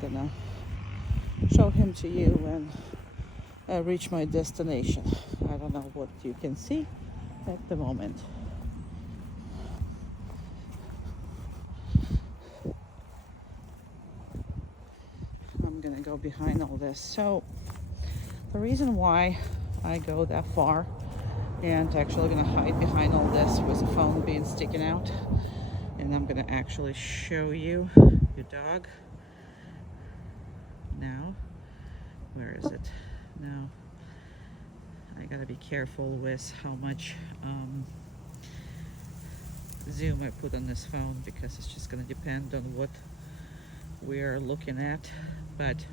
I'm gonna show him to you when I reach my destination. I don't know what you can see at the moment. I'm gonna go behind all this. So the reason why I go that far and actually gonna hide behind all this with the phone being sticking out, and I'm gonna actually show you your dog now. Where is it now? I gotta be careful with how much zoom I put on this phone, because it's just gonna depend on what we're looking at. But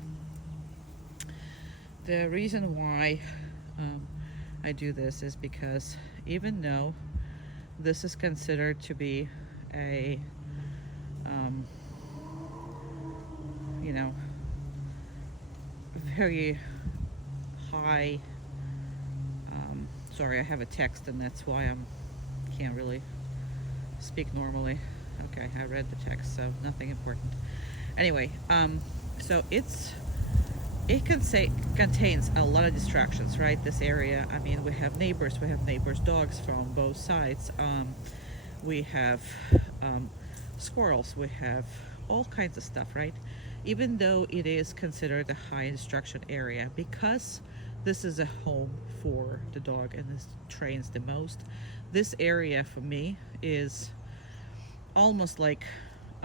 the reason why I do this is because even though this is considered to be a you know, very high sorry, I have a text and that's why can't really speak normally. Okay, I read the text, so nothing important. Anyway, so it contains a lot of distractions, right? This area, I mean, we have neighbors dogs from both sides. We have squirrels, we have all kinds of stuff, right? Even though it is considered a high distraction area, because this is a home for the dog and this trains the most, this area for me is almost like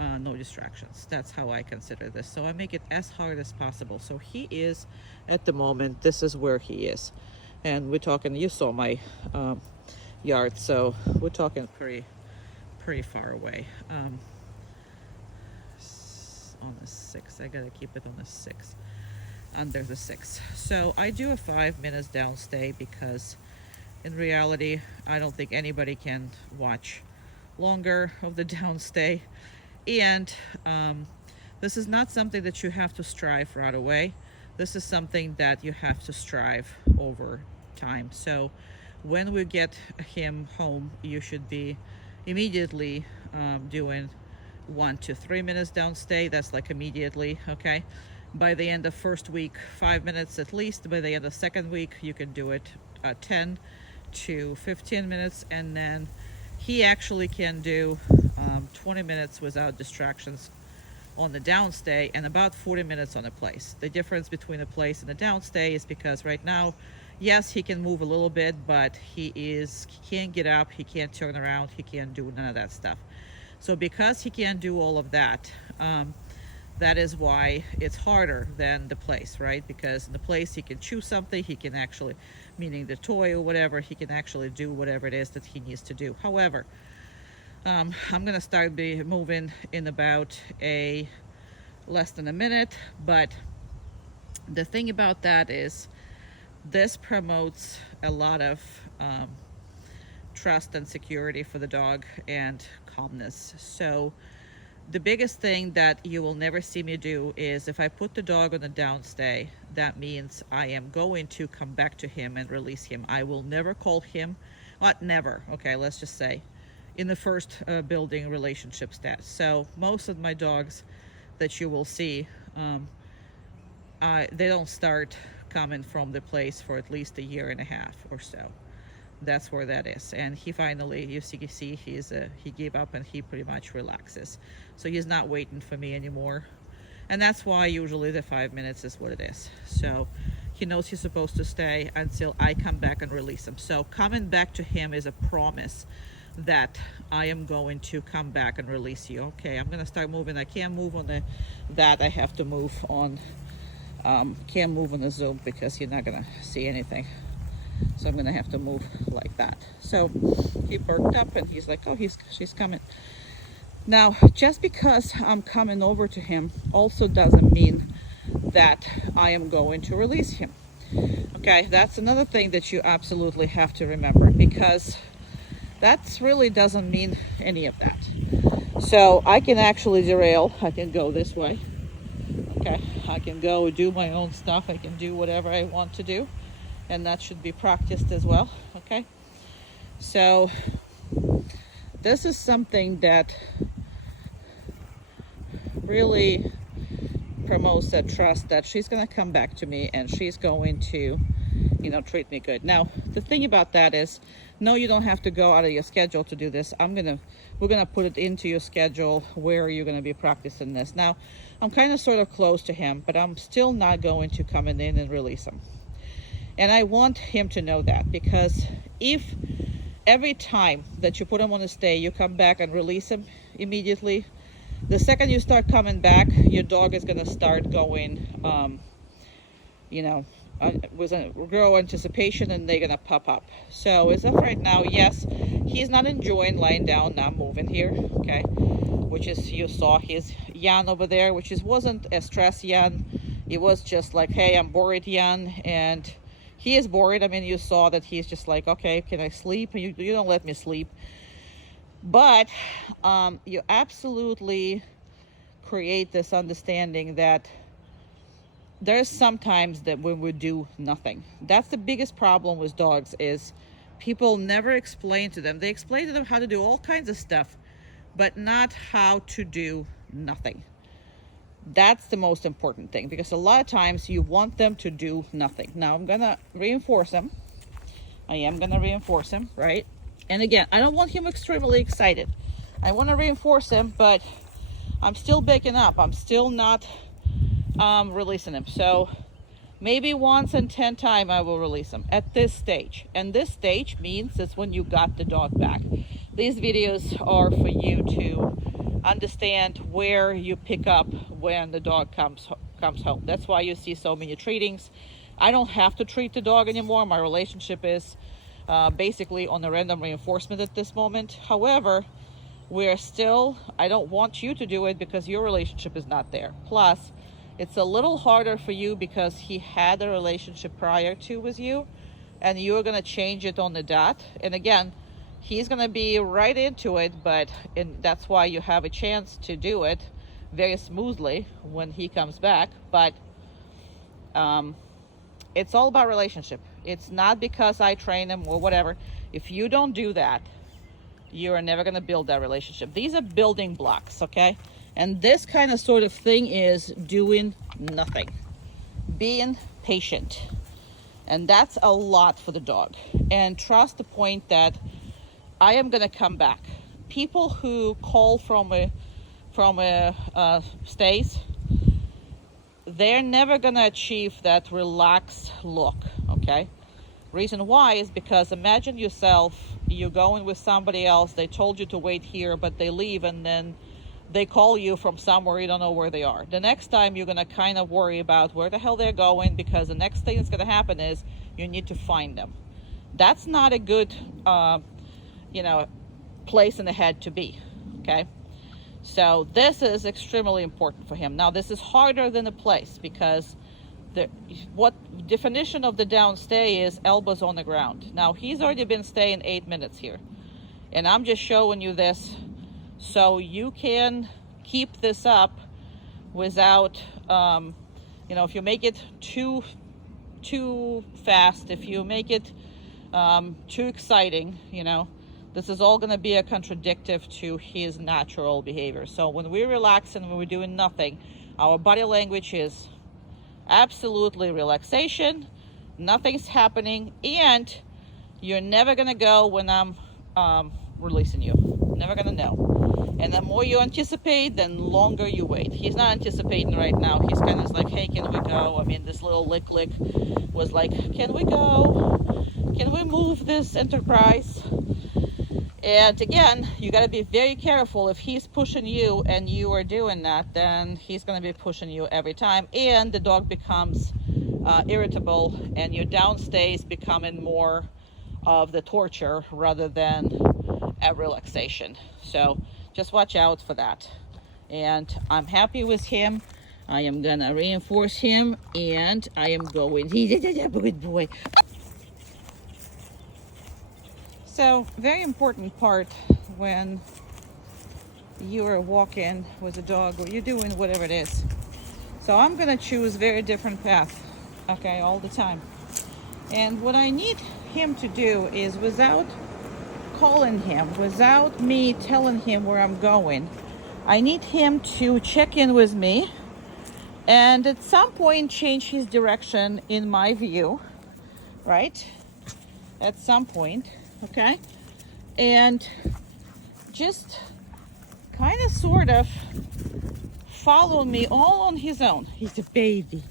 no distractions. That's how I consider this. So I make it as hard as possible. So he is, at the moment, this is where he is. And we're talking, you saw my yard, so we're talking pretty far away. On the 6, I gotta keep it on the 6, under the 6. So I do a 5 minutes downstay, because in reality, I don't think anybody can watch longer of the downstay. And this is not something that you have to strive right away. This is something that you have to strive over time. So when we get him home, you should be immediately doing 1 to 3 minutes downstay. That's like immediately, okay? By the end of first week, 5 minutes at least. By the end of second week, you can do it 10 to 15 minutes, and then he actually can do 20 minutes without distractions on the downstay, and about 40 minutes on the place. The difference between the place and the downstay is because right now, yes, he can move a little bit, but he can't get up, he can't turn around, he can't do none of that stuff. So because he can't do all of that, that is why it's harder than the place, right? Because in the place he can chew something, he can actually, meaning the toy or whatever, he can actually do whatever it is that he needs to do. However, I'm gonna start moving in about less than a minute, but the thing about that is this promotes a lot of trust and security for the dog and calmness. So the biggest thing that you will never see me do is, if I put the dog on the downstay, that means I am going to come back to him and release him. I will never call him, never, okay, let's just say, in the first building relationship stage. So most of my dogs that you will see, they don't start coming from the place for at least a year and a half or so. That's where that is. And he finally, you see he gave up and he pretty much relaxes. So he's not waiting for me anymore. And that's why usually the 5 minutes is what it is. So he knows he's supposed to stay until I come back and release him. So coming back to him is a promise that I am going to come back and release you. Okay, I'm gonna start moving. I can't move on I have to move on, can't move on the Zoom because you're not gonna see anything. So I'm gonna have to move like that. So he perked up and he's like, oh, she's coming. Now, just because I'm coming over to him also doesn't mean that I am going to release him. Okay, that's another thing that you absolutely have to remember, because that really doesn't mean any of that. So I can actually derail. I can go this way. Okay, I can go do my own stuff. I can do whatever I want to do. And that should be practiced as well. Okay, so this is something that really promotes that trust that she's going to come back to me and she's going to, you know, treat me good. Now, the thing about that is, no, you don't have to go out of your schedule to do this. We're gonna put it into your schedule where you're gonna be practicing this. Now, I'm kind of sort of close to him, but I'm still not going to come in and release him. And I want him to know that, because if every time that you put him on a stay, you come back and release him immediately, the second you start coming back, your dog is gonna start going, you know, with a grow anticipation, and they're gonna pop up. So as of right now, yes, he's not enjoying lying down, not moving here, okay, which is, you saw his Yan over there, which wasn't a stress Yan. It was just like, hey, I'm bored Yan, and he is bored. I mean, you saw that he's just like, okay, can I sleep? You don't let me sleep. But you absolutely create this understanding that there's sometimes that when we do nothing. That's the biggest problem with dogs, is people never explain to them. They explain to them how to do all kinds of stuff, but not how to do nothing. That's the most important thing, because a lot of times you want them to do nothing. Now I'm gonna reinforce him. I am gonna reinforce him, right? And again, I don't want him extremely excited. I want to reinforce him, but I'm still baking up. I'm still not releasing him. So maybe once in 10 times I will release him at this stage. And this stage means it's when you got the dog back. These videos are for you to understand where you pick up when the dog comes home. That's why you see so many treatings. I don't have to treat the dog anymore. My relationship is basically on a random reinforcement at this moment. However, I don't want you to do it because your relationship is not there. Plus, it's a little harder for you because he had a relationship prior to with you, and you're going to change it on the dot. And again, he's going to be right into it, that's why you have a chance to do it very smoothly when he comes back. But it's all about relationship. It's not because I train him or whatever. If you don't do that, you are never going to build that relationship. These are building blocks, okay? And this kind of sort of thing is doing nothing, being patient. And that's a lot for the dog. And trust the point that I am going to come back. People who call from a stays, they're never going to achieve that relaxed look, okay? Reason why is because imagine yourself, you're going with somebody else, they told you to wait here, but they leave, and then they call you from somewhere, you don't know where they are. The next time you're going to kind of worry about where the hell they're going, because the next thing that's going to happen is you need to find them. That's not a good, place in the head to be, okay? So this is extremely important for him. Now, this is harder than a place, because what definition of the down stay is elbows on the ground. Now, he's already been staying 8 minutes here, and I'm just showing you this so you can keep this up without, if you make it too fast, if you make it too exciting, this is all going to be a contradictive to his natural behavior. So when we relax and when we're doing nothing, our body language is absolutely relaxation, nothing's happening, and you're never going to go when I'm releasing you. Never going to know. And the more you anticipate, then longer you wait. He's not anticipating right now. He's kind of like, hey, can we go? I mean, this little lick was like, can we go? Can we move this enterprise? And again, you got to be very careful. If he's pushing you and you are doing that, then he's going to be pushing you every time. And the dog becomes irritable, and your downstays becoming more of the torture rather than a relaxation. So just watch out for that. And I'm happy with him. I am going to reinforce him, and I am going. He's a good boy. So, very important part when you are walking with a dog or you're doing whatever it is. So I'm going to choose very different path, okay, all the time. And what I need him to do is, without calling him, without me telling him where I'm going, I need him to check in with me and at some point change his direction, in my view, right? At some point, okay? And just kind of sort of follow me all on his own. He's a baby.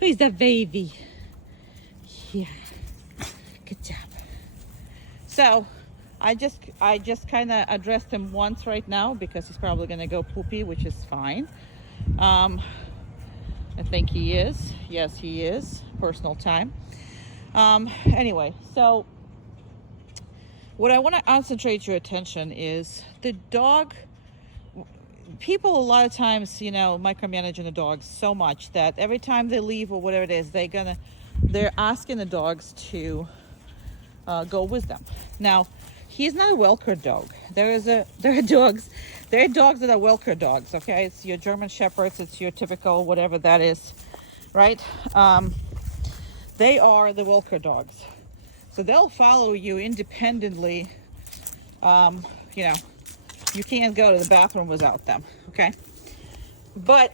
Who's the baby? Yeah. Good job. So I just kind of addressed him once right now because he's probably gonna go poopy, which is fine. I think he is. Yes, he is. Personal time. Anyway, so what I want to concentrate your attention is the dog. People a lot of times, micromanaging the dogs so much that every time they leave or whatever it is, they're asking the dogs to go with them. Now, he's not a Welker dog. There are dogs that are Welker dogs. Okay, it's your German Shepherds. It's your typical whatever that is, right? They are the Welker dogs, so they'll follow you independently. You can't go to the bathroom without them. Okay, but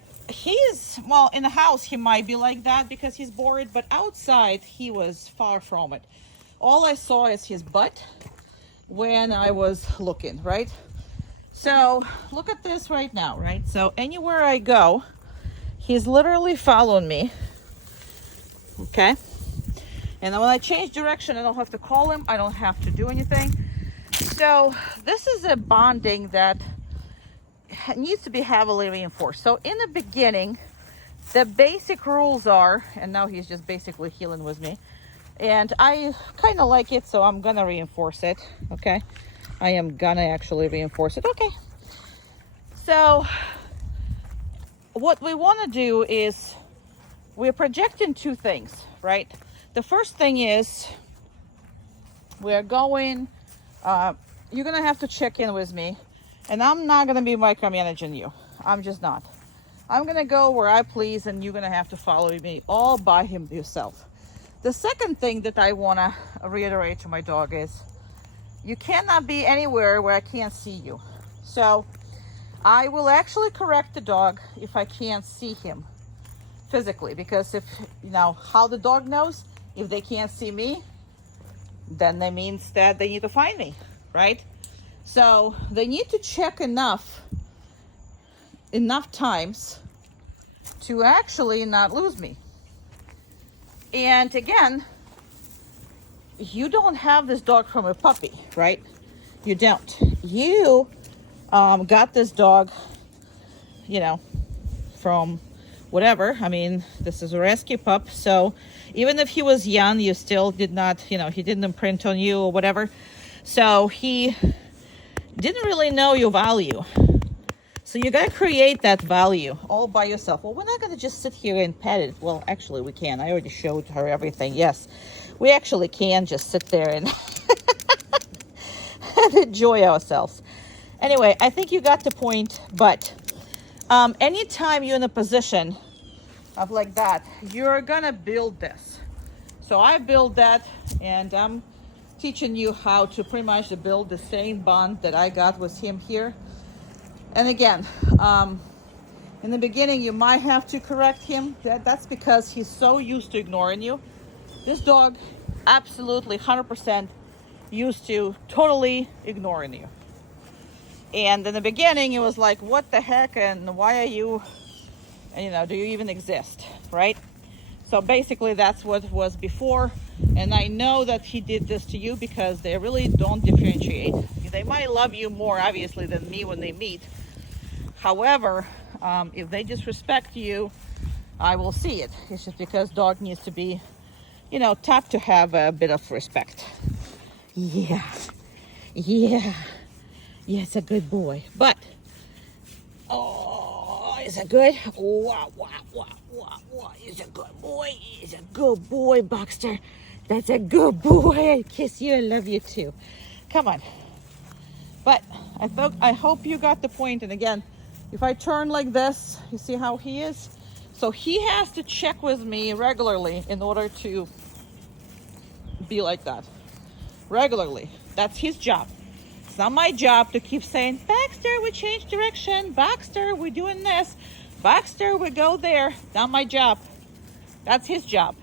well, in the house he might be like that because he's bored, but outside he was far from it. All I saw is his butt when I was looking, right? So look at this right now, right? So anywhere I go, he's literally following me, okay? And then when I change direction, I don't have to call him. I don't have to do anything. So this is a bonding that needs to be heavily reinforced. So in the beginning, the basic rules are, and now he's just basically healing with me, and I kind of like it, so I'm gonna reinforce it. Okay, I am gonna actually reinforce it. Okay, so what we want to do is we're projecting two things, right? The first thing is we're going, you're gonna have to check in with me, and I'm not gonna be micromanaging you. I'm just not. I'm gonna go where I please, and you're gonna have to follow me all by yourself. The second thing that I want to reiterate to my dog is you cannot be anywhere where I can't see you. So I will actually correct the dog if I can't see him physically, because how the dog knows, if they can't see me, then that means that they need to find me, right? So they need to check enough times to actually not lose me. And again, you don't have this dog from a puppy, right? You don't. You got this dog, from whatever. I mean, this is a rescue pup. So even if he was young, you still did not, he didn't imprint on you or whatever. So he didn't really know your value. So you got to create that value all by yourself. Well, we're not going to just sit here and pet it. Well, actually, we can. I already showed her everything. Yes, we actually can just sit there and, and enjoy ourselves. Anyway, I think you got the point. But anytime you're in a position of like that, you're going to build this. So I build that, and I'm teaching you how to pretty much build the same bond that I got with him here. And again, in the beginning, you might have to correct him. That's because he's so used to ignoring you. This dog, absolutely 100% used to totally ignoring you. And in the beginning, it was like, what the heck, and why are you, do you even exist, right? So basically, that's what it was before. And I know that he did this to you because they really don't differentiate. They might love you more, obviously, than me when they meet. However, if they disrespect you, I will see it. It's just because dog needs to be, taught to have a bit of respect. Yeah, it's a good boy. But, is it good? Wow, is a good boy. Is a good boy, Baxter. That's a good boy. I kiss you. I love you too. Come on. But I hope you got the point. And again, if I turn like this, you see how he is? So he has to check with me regularly in order to be like that. Regularly. That's his job. It's not my job to keep saying, Baxter, we changed direction. Baxter, we're doing this. Baxter would go there. Not my job. That's his job,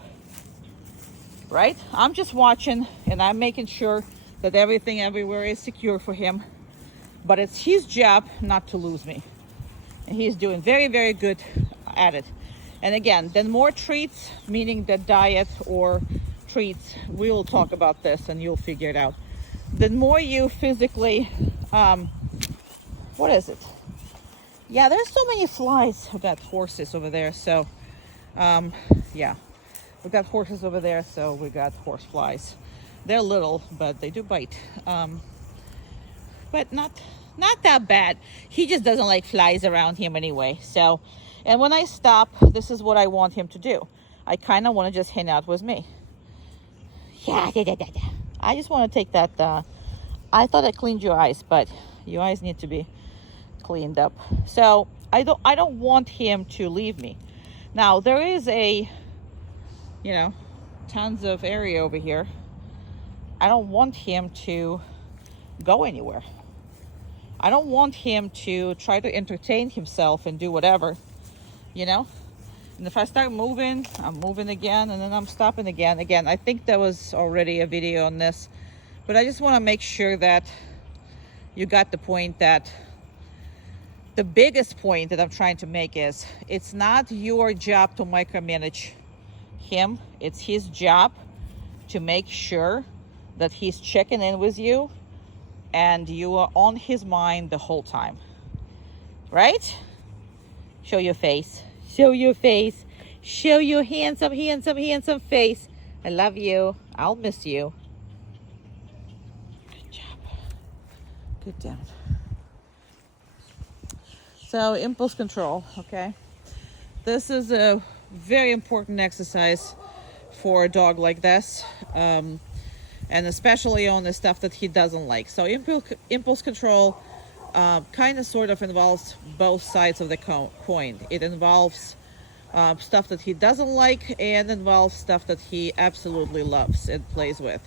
right? I'm just watching and I'm making sure that everything everywhere is secure for him. But it's his job not to lose me. And he's doing very, very good at it. And again, then more treats, meaning the diet or treats, we will talk about this and you'll figure it out. The more you physically, what is it? Yeah, there's so many flies. I've got horses over there, so yeah, we've got horses over there, so we got horse flies. They're little, but they do bite. But not that bad. He just doesn't like flies around him anyway. So, and when I stop, this is what I want him to do. I kind of want to just hang out with me. Yeah. I just want to take that. I thought I cleaned your eyes, but your eyes need to be cleaned up. So I don't want him to leave me. Now there is tons of area over here. I don't want him to go anywhere. I don't want him to try to entertain himself and do whatever, And if I start moving, I'm moving again, and then I'm stopping again. Again, I think there was already a video on this, but I just want to make sure that you got the point, that the biggest point that I'm trying to make is it's not your job to micromanage him. It's his job to make sure that he's checking in with you and you are on his mind the whole time, right? Show your face. Show your face. Show your handsome, handsome, handsome face. I love you. I'll miss you. Good job. Good damn it. So impulse control, okay? This is a very important exercise for a dog like this. And especially on the stuff that he doesn't like. So impulse control kind of sort of involves both sides of the coin. It involves stuff that he doesn't like and involves stuff that he absolutely loves and plays with.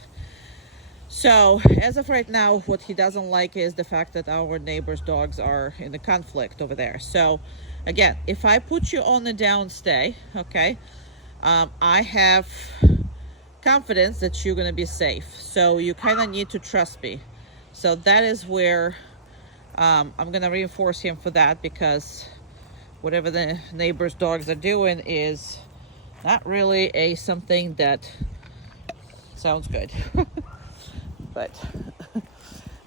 So as of right now, what he doesn't like is the fact that our neighbor's dogs are in a conflict over there. So again, if I put you on the downstay, okay, I have confidence that you're going to be safe. So you kind of need to trust me. So that is where I'm going to reinforce him for that, because whatever the neighbor's dogs are doing is not really something that sounds good. But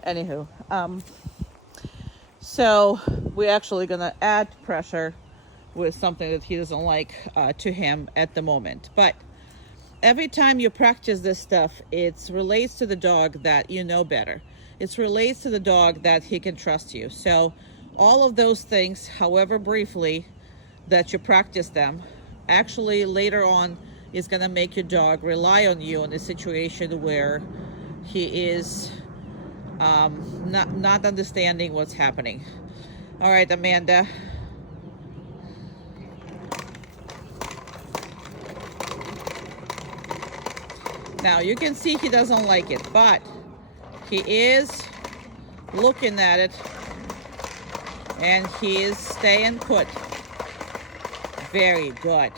anywho, so we're actually going to add pressure with something that he doesn't like to him at the moment. But every time you practice this stuff, it relates to the dog that you know better. It relates to the dog that he can trust you. So all of those things, however briefly that you practice them, actually later on is going to make your dog rely on you in a situation where he is not understanding what's happening. All right, Amanda. Now you can see he doesn't like it, but he is looking at it and he is staying put. Very good.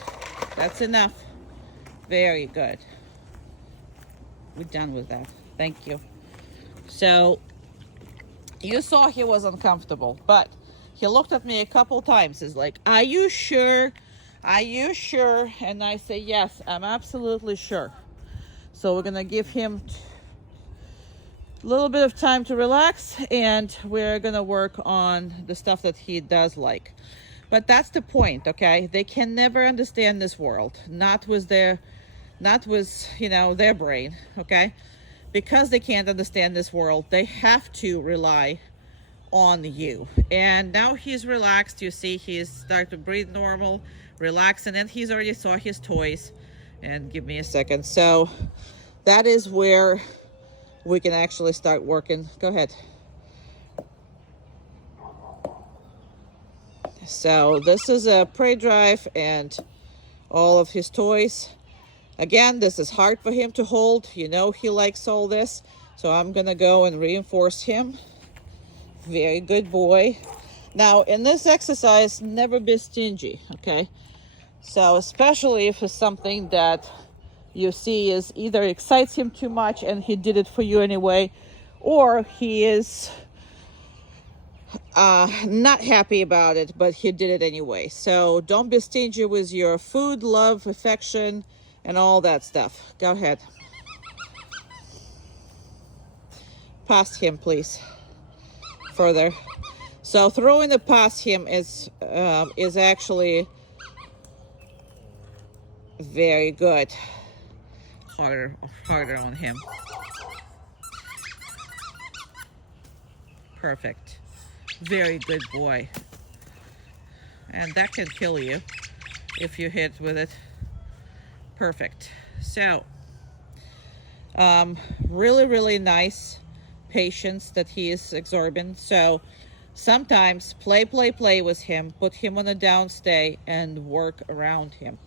That's enough. Very good. We're done with that. Thank you. So you saw he was uncomfortable, but he looked at me a couple times. He's like, "Are you sure? Are you sure?" And I say, "Yes, I'm absolutely sure." So we're going to give him a little bit of time to relax, and we're going to work on the stuff that he does like. But that's the point, okay? They can never understand this world, not with their brain, okay? Because they can't understand this world, they have to rely on you. And now he's relaxed. You see he's starting to breathe normal, relaxing, and he's already saw his toys. And give me a second. So that is where we can actually start working. Go ahead. So this is a prey drive and all of his toys. Again, this is hard for him to hold. You know he likes all this. So I'm going to go and reinforce him. Very good boy. Now, in this exercise, never be stingy, okay? So, especially if it's something that you see is either excites him too much and he did it for you anyway, or he is not happy about it, but he did it anyway. So, don't be stingy with your food, love, affection, and all that stuff. Go ahead. Past him, please. Further. So throwing it past him is actually very good. Harder on him. Perfect. Very good boy. And that can kill you if you hit with it. Perfect. So, really, really nice patience that he is exorbitant. So sometimes play with him, put him on a downstay and work around him.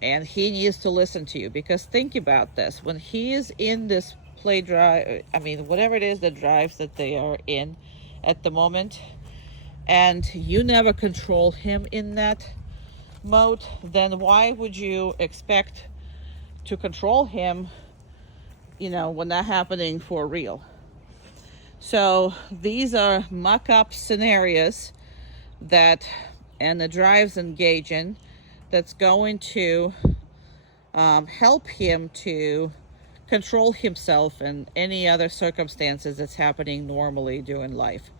And he needs to listen to you, because think about this. When he is in this play drive, I mean, whatever it is, the drives that they are in at the moment, and you never control him in that mode, then why would you expect to control him, when that's happening for real? So these are mock-up scenarios and the drives engage in, that's going to help him to control himself and any other circumstances that's happening normally during life.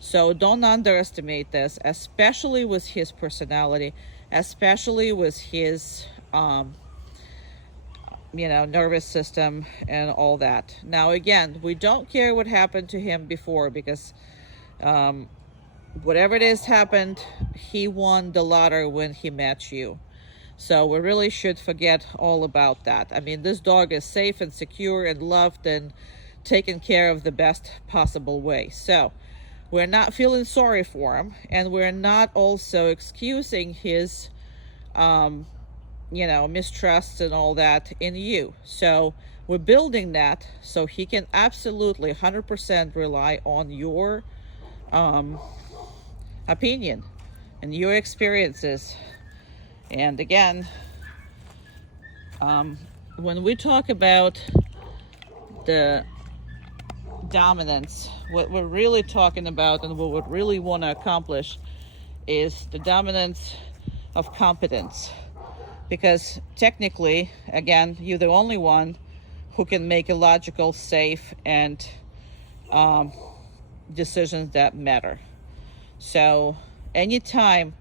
So don't underestimate this, especially with his personality, especially with his nervous system and all that. Now, again, we don't care what happened to him before, because whatever it is happened, he won the lottery when he met you. So we really should forget all about that. I mean, this dog is safe and secure and loved and taken care of the best possible way. So we're not feeling sorry for him, and we're not also excusing his mistrust and all that in you. So we're building that so he can absolutely 100% rely on your opinion and your experiences. And again, when we talk about the dominance, what we're really talking about and what we really want to accomplish is the dominance of competence. Because technically, again, you're the only one who can make a logical, safe, and decisions that matter. So anytime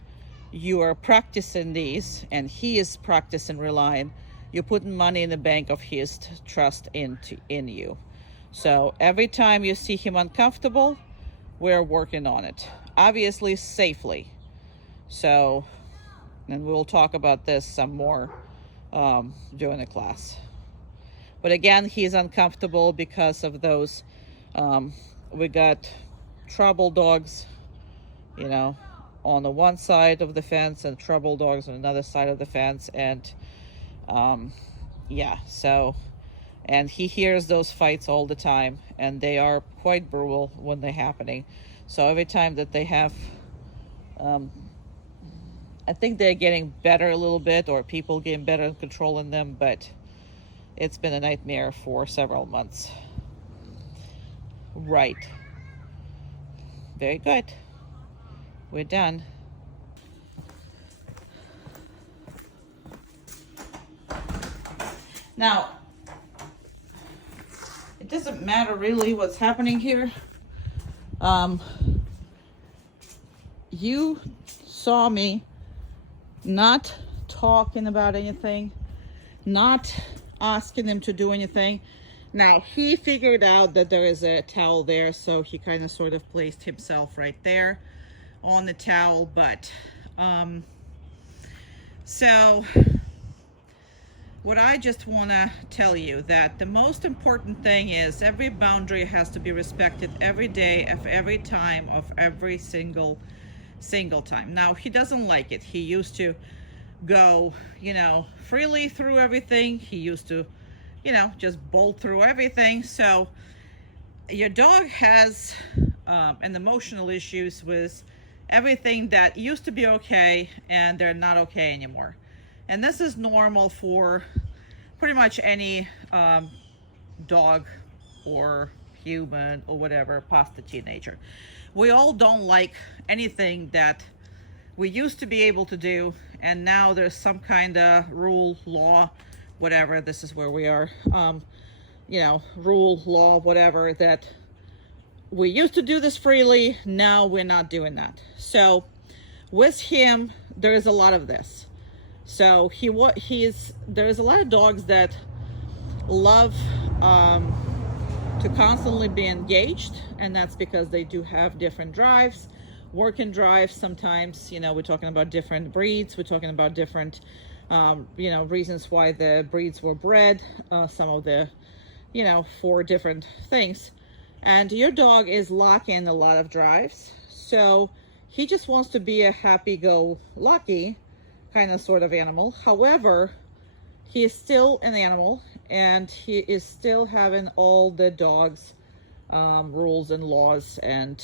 you are practicing these, and he is practicing relying, you're putting money in the bank of his trust in you. So every time you see him uncomfortable, we're working on it. Obviously, safely. So, and we'll talk about this some more during the class. But again, he's uncomfortable because of those, we got trouble dogs, on the one side of the fence, and trouble dogs on another side of the fence. And and he hears those fights all the time, and they are quite brutal when they're happening. So every time that they have, I think they're getting better a little bit, or people getting better at controlling them, but it's been a nightmare for several months. Right. Very good. We're done. Now, it doesn't matter really what's happening here. You saw me not talking about anything, not asking him to do anything. Now, he figured out that there is a towel there, so he kind of sort of placed himself right there on the towel. But so what I just want to tell you, that the most important thing is every boundary has to be respected every day, of every time, of every single time. Now, he doesn't like it. He used to go, freely through everything. He used to, just bolt through everything. So your dog has an emotional issues with everything that used to be okay and they're not okay anymore. And this is normal for pretty much any dog or human or whatever past the teenager. We all don't like anything that we used to be able to do, and now there's some kind of rule, law, whatever. This is where we are. Rule, law, whatever, that we used to do this freely. Now we're not doing that. So with him, there's a lot of this. So there's a lot of dogs that love to constantly be engaged, and that's because they do have different drives, working drives. Sometimes, we're talking about different breeds. We're talking about different, reasons why the breeds were bred. Some of the, for different things. And your dog is lacking a lot of drives. So he just wants to be a happy-go-lucky kind of sort of animal. However, he is still an animal, and he is still having all the dog's rules and laws and,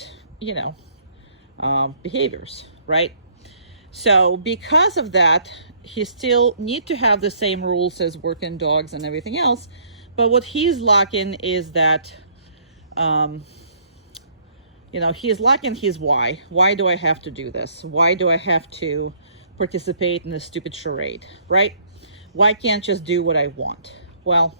behaviors, right? So because of that, he still need to have the same rules as working dogs and everything else. But what he's lacking is that, he's lacking his why. Why do I have to do this? Why do I have to participate in this stupid charade, right? Why can't just do what I want? Well,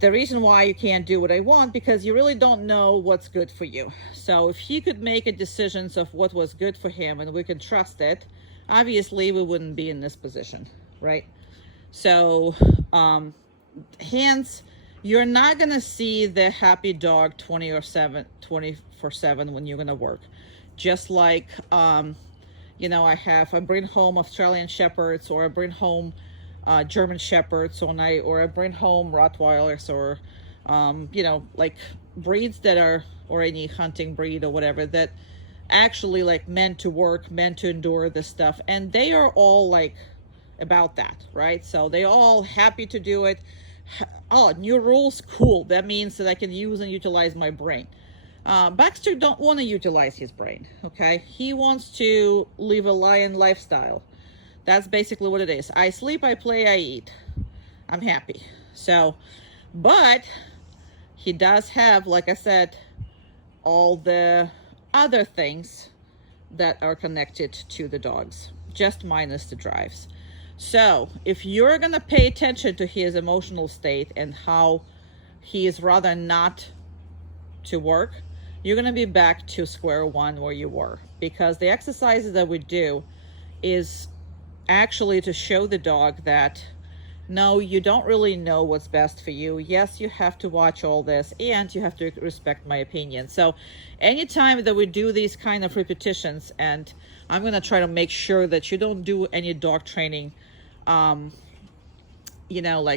the reason why you can't do what I want, because you really don't know what's good for you. So if he could make a decisions of what was good for him and we could trust it, obviously we wouldn't be in this position, right? So, hence, you're not going to see the happy dog 24/7 when you're going to work. Just like, I bring home Australian Shepherds, or I bring home German Shepherds, or I bring home Rottweilers, or, like breeds that are, or any hunting breed or whatever, that actually like meant to work, meant to endure this stuff. And they are all like about that, right? So they all happy to do it. Oh, new rules, cool. That means that I can use and utilize my brain. Baxter don't want to utilize his brain, okay? He wants to live a lion lifestyle. That's basically what it is. I sleep, I play, I eat. I'm happy. So, but he does have, like I said, all the other things that are connected to the dogs, just minus the drives. So if you're going to pay attention to his emotional state and how he is rather not to work, you're going to be back to square one where you were, because the exercises that we do is actually to show the dog that no, you don't really know what's best for you. Yes, you have to watch all this, and you have to respect my opinion. So anytime that we do these kind of repetitions, and I'm going to try to make sure that you don't do any dog training, like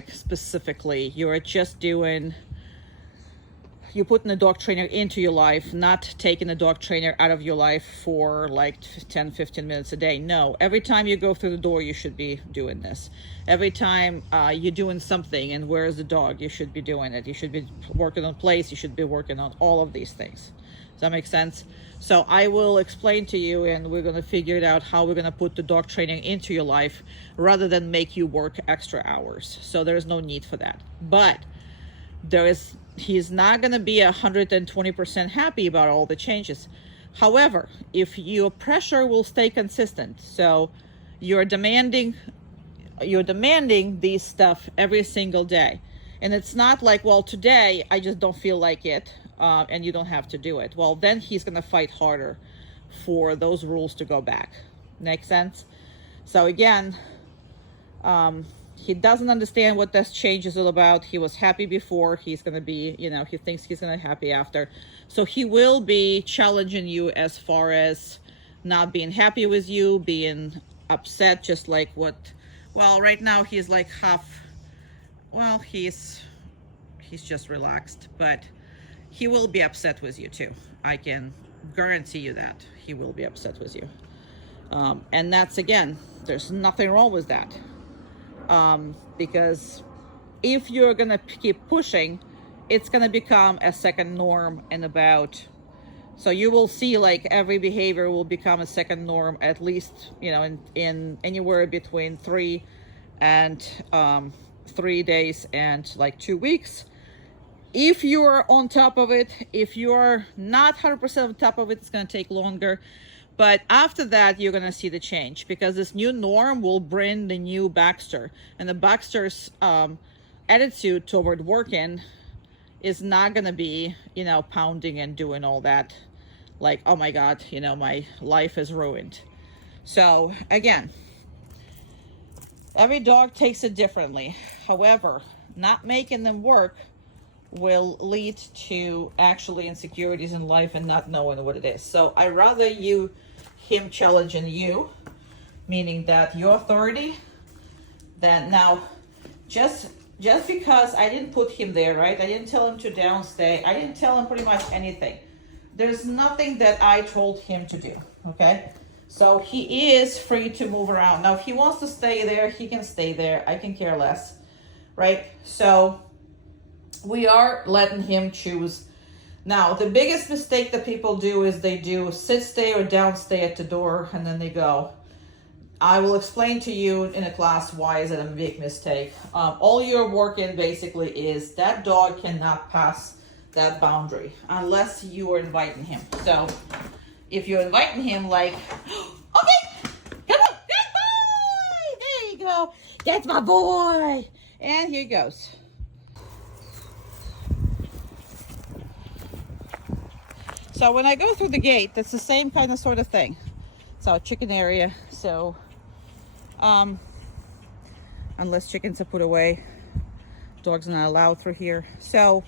specifically, you're just doing, you're putting a dog trainer into your life, not taking a dog trainer out of your life for like 10, 15 minutes a day. No, every time you go through the door, you should be doing this. Every time you're doing something and where's the dog, you should be doing it. You should be working on place. You should be working on all of these things. Does that make sense? So I will explain to you, and we're going to figure it out how we're going to put the dog training into your life rather than make you work extra hours. So there's no need for that. But he's not going to be 120% happy about all the changes. However, if your pressure will stay consistent, so you're demanding these stuff every single day, and it's not like, well, today I just don't feel like it, and you don't have to do it. Well, then he's going to fight harder for those rules to go back. Make sense? So again, he doesn't understand what this change is all about. He was happy before. He's going to be, he thinks he's going to be happy after. So he will be challenging you as far as not being happy with you, being upset, just like right now he's like he's just relaxed, but he will be upset with you too. I can guarantee you that he will be upset with you. And that's, again, there's nothing wrong with that. Because if you're gonna keep pushing, it's gonna become a second norm in about So you will see like every behavior will become a second norm, at least, you know, in anywhere between 3 days and like 2 weeks. If you're on top of it. If you're not 100% on top of it, it's going to take longer. But after that, you're going to see the change, because this new norm will bring the new Baxter. And the Baxter's attitude toward working is not going to be, you know, pounding and doing all that. Like, oh my God, you know, my life is ruined. So again, every dog takes it differently. However, not making them work will lead to actually insecurities in life and not knowing what it is. So I rather him challenging you, meaning that your authority, than now just because I didn't put him there, right? I didn't tell him to downstay. I didn't tell him pretty much anything. There's nothing that I told him to do, okay? So he is free to move around. Now, if he wants to stay there, he can stay there. I can care less, right? So we are letting him choose. Now, the biggest mistake that people do is they do sit, stay, or down, stay at the door, and then they go. I will explain to you in a class why is it a big mistake. All you're working basically is that dog cannot pass that boundary unless you are inviting him. So if you're inviting him like, okay, come on, good boy, there you go, that's my boy, and here he goes. So when I go through the gate, that's the same kind of sort of thing. It's our chicken area, so unless chickens are put away, dogs are not allowed through here. So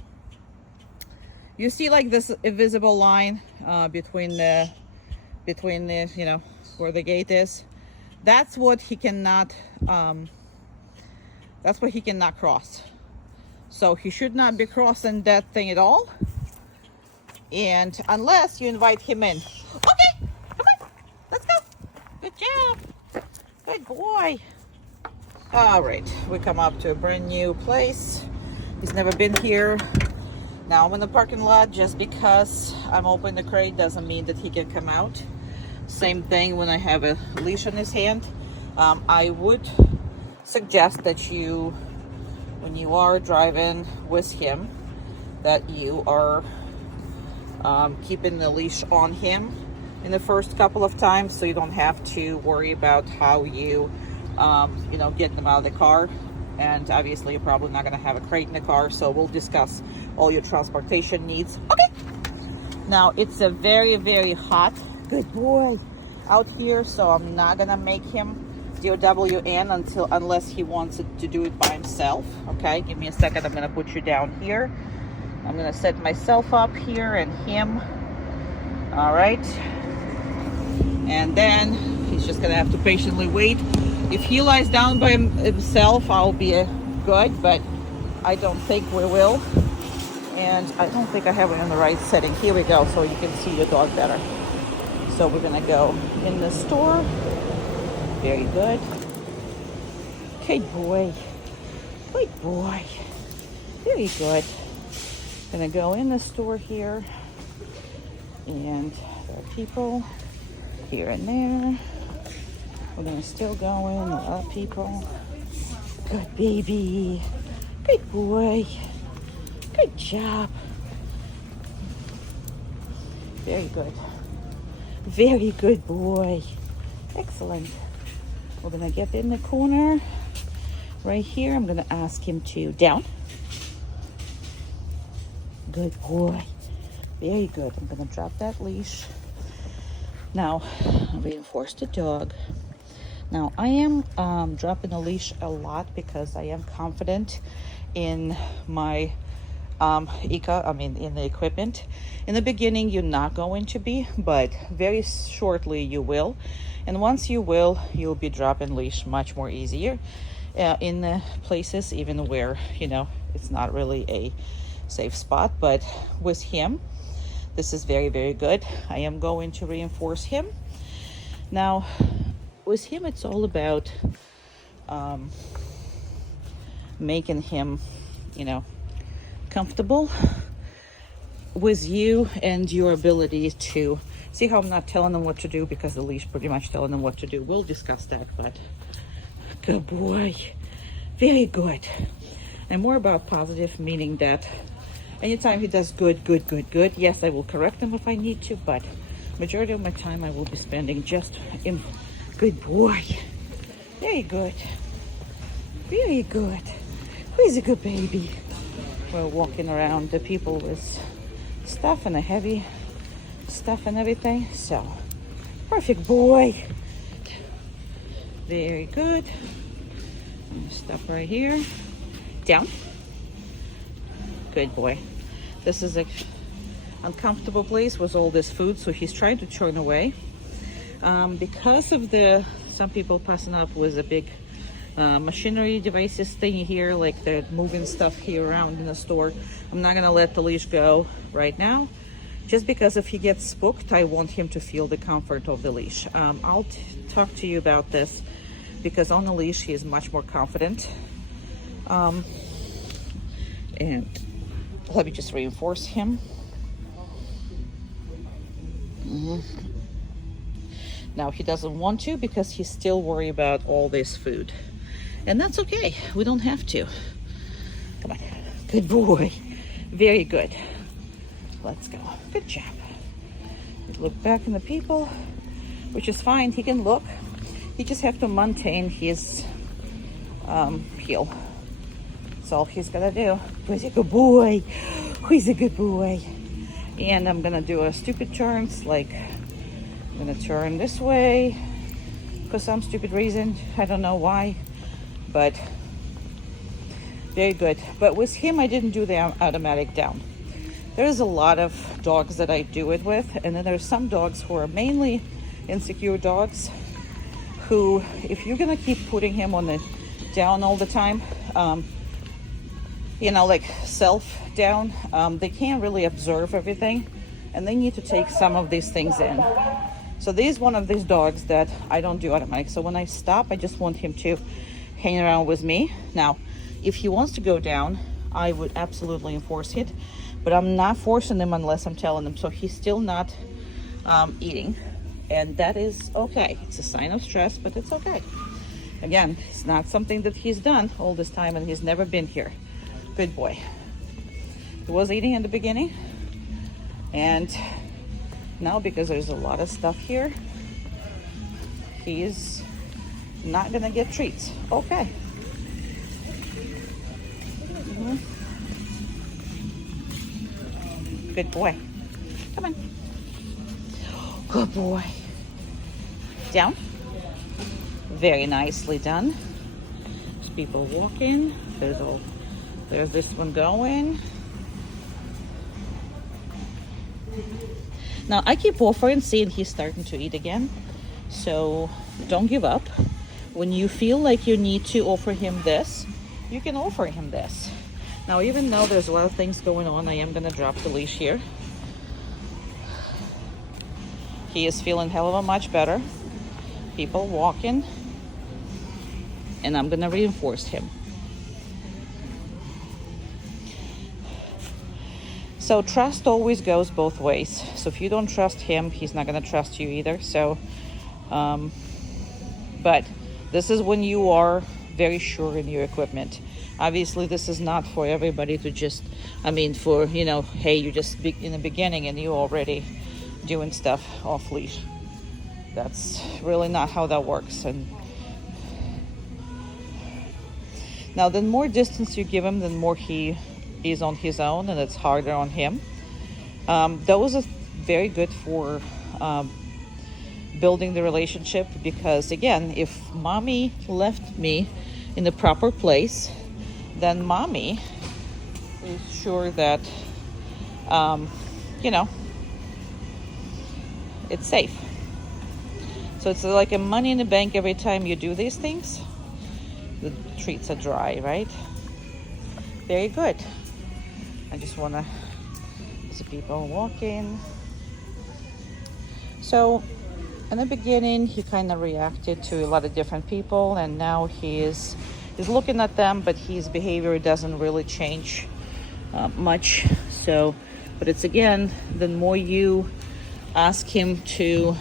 you see like this invisible line between the you know, where the gate is. That's what he cannot cross. So he should not be crossing that thing at all, and unless you invite him in. Okay, come on, let's go. Good job, good boy. All right, we come up to a brand new place. He's never been here. Now I'm in the parking lot. Just because I'm opening the crate doesn't mean that he can come out. Same thing when I have a leash on his hand. I would suggest that you, when you are driving with him, that you are keeping the leash on him in the first couple of times, so you don't have to worry about how you you know, get them out of the car. And obviously you're probably not going to have a crate in the car, so we'll discuss all your transportation needs. Okay, now it's a very, very hot, good boy, out here, so I'm not going to make him DOW in unless he wants to do it by himself. Okay, give me a second. I'm going to put you down here. I'm going to set myself up here and him. All right, and then he's just going to have to patiently wait. If he lies down by himself, I'll be good, but I don't think we will. And I don't think I have it in the right setting. Here we go, so you can see your dog better. So we're gonna go in the store. Very good. Good boy. Good boy. Very good. Gonna go in the store here. And there are people here and there. We're gonna still go in, a lot of people. Good baby, good boy, good job. Very good, very good boy, excellent. We're gonna get in the corner right here. I'm gonna ask him to down. Good boy, very good. I'm gonna drop that leash. Now, reinforce the dog. Now, I am dropping the leash a lot because I am confident in my in the equipment. In the beginning, you're not going to be, but very shortly you will. And once you will, you'll be dropping leash much more easier in the places, even where, you know, it's not really a safe spot. But with him, this is very, very good. I am going to reinforce him. Now, with him, it's all about making him, you know, comfortable. with you and your ability to see how I'm not telling them what to do because the leash pretty much telling them what to do. We'll discuss that, but good boy. Very good. And more about positive, meaning that anytime he does good, yes, I will correct him if I need to, but majority of my time I will be spending just in good boy. Very good. Very good. Who's a good baby? We're walking around the people with stuff and a heavy stuff and everything. So, perfect boy. Very good. Stop right here. Down. Good boy. This is a uncomfortable place with all this food, so he's trying to turn away. Because of some people passing up with a big machinery devices thing here, like they're moving stuff here around in the store. I'm not gonna let the leash go right now, just because if he gets spooked, I want him to feel the comfort of the leash. I'll talk to you about this because on the leash he is much more confident. And let me just reinforce him. Now he doesn't want to because he's still worried about all this food. And that's okay. We don't have to. Come on. Good boy. Very good. Let's go. Good job. Look back in the people, which is fine. He can look. He just have to maintain his heel. That's all he's gonna do. He's a good boy. He's a good boy. And I'm gonna do a stupid turns, like I'm gonna turn this way for some stupid reason. I don't know why, but very good. But with him, I didn't do the automatic down. There's a lot of dogs that I do it with, and then there's some dogs who are mainly insecure dogs who, if you're gonna keep putting him on the down all the time, like self down, they can't really observe everything, and they need to take some of these things in. So this is one of these dogs that I don't do automatic. So when I stop, I just want him to hang around with me. Now, if he wants to go down, I would absolutely enforce it, but I'm not forcing him unless I'm telling him. So he's still not eating, and that is okay. It's a sign of stress, but it's okay. Again, it's not something that he's done all this time, and he's never been here. Good boy. He was eating in the beginning, and now because there's a lot of stuff here, he's not gonna get treats. Okay. Good boy. Come on. Good boy. Down. Very nicely done. There's people walking. There's this one going. Now I keep offering, seeing he's starting to eat again. So don't give up. When you feel like you need to offer him this, you can offer him this. Now, even though there's a lot of things going on, I am gonna drop the leash here. He is feeling hell of a much better. People walking, and I'm gonna reinforce him. So trust always goes both ways. So if you don't trust him, he's not gonna trust you either. So, but this is when you are very sure in your equipment. Obviously, this is not for everybody to just, hey, you just in the beginning and you already doing stuff off leash. That's really not how that works. And now, the more distance you give him, the more he is on his own, and it's harder on him. Those are very good for building the relationship, because again, if mommy left me in the proper place, then mommy is sure that it's safe. So it's like a money in the bank every time you do these things. The treats are dry, right? Very good. I just want to see people walking. So in the beginning, he kind of reacted to a lot of different people, and now he's looking at them, but his behavior doesn't really change much. So But it's, again, the more you ask him to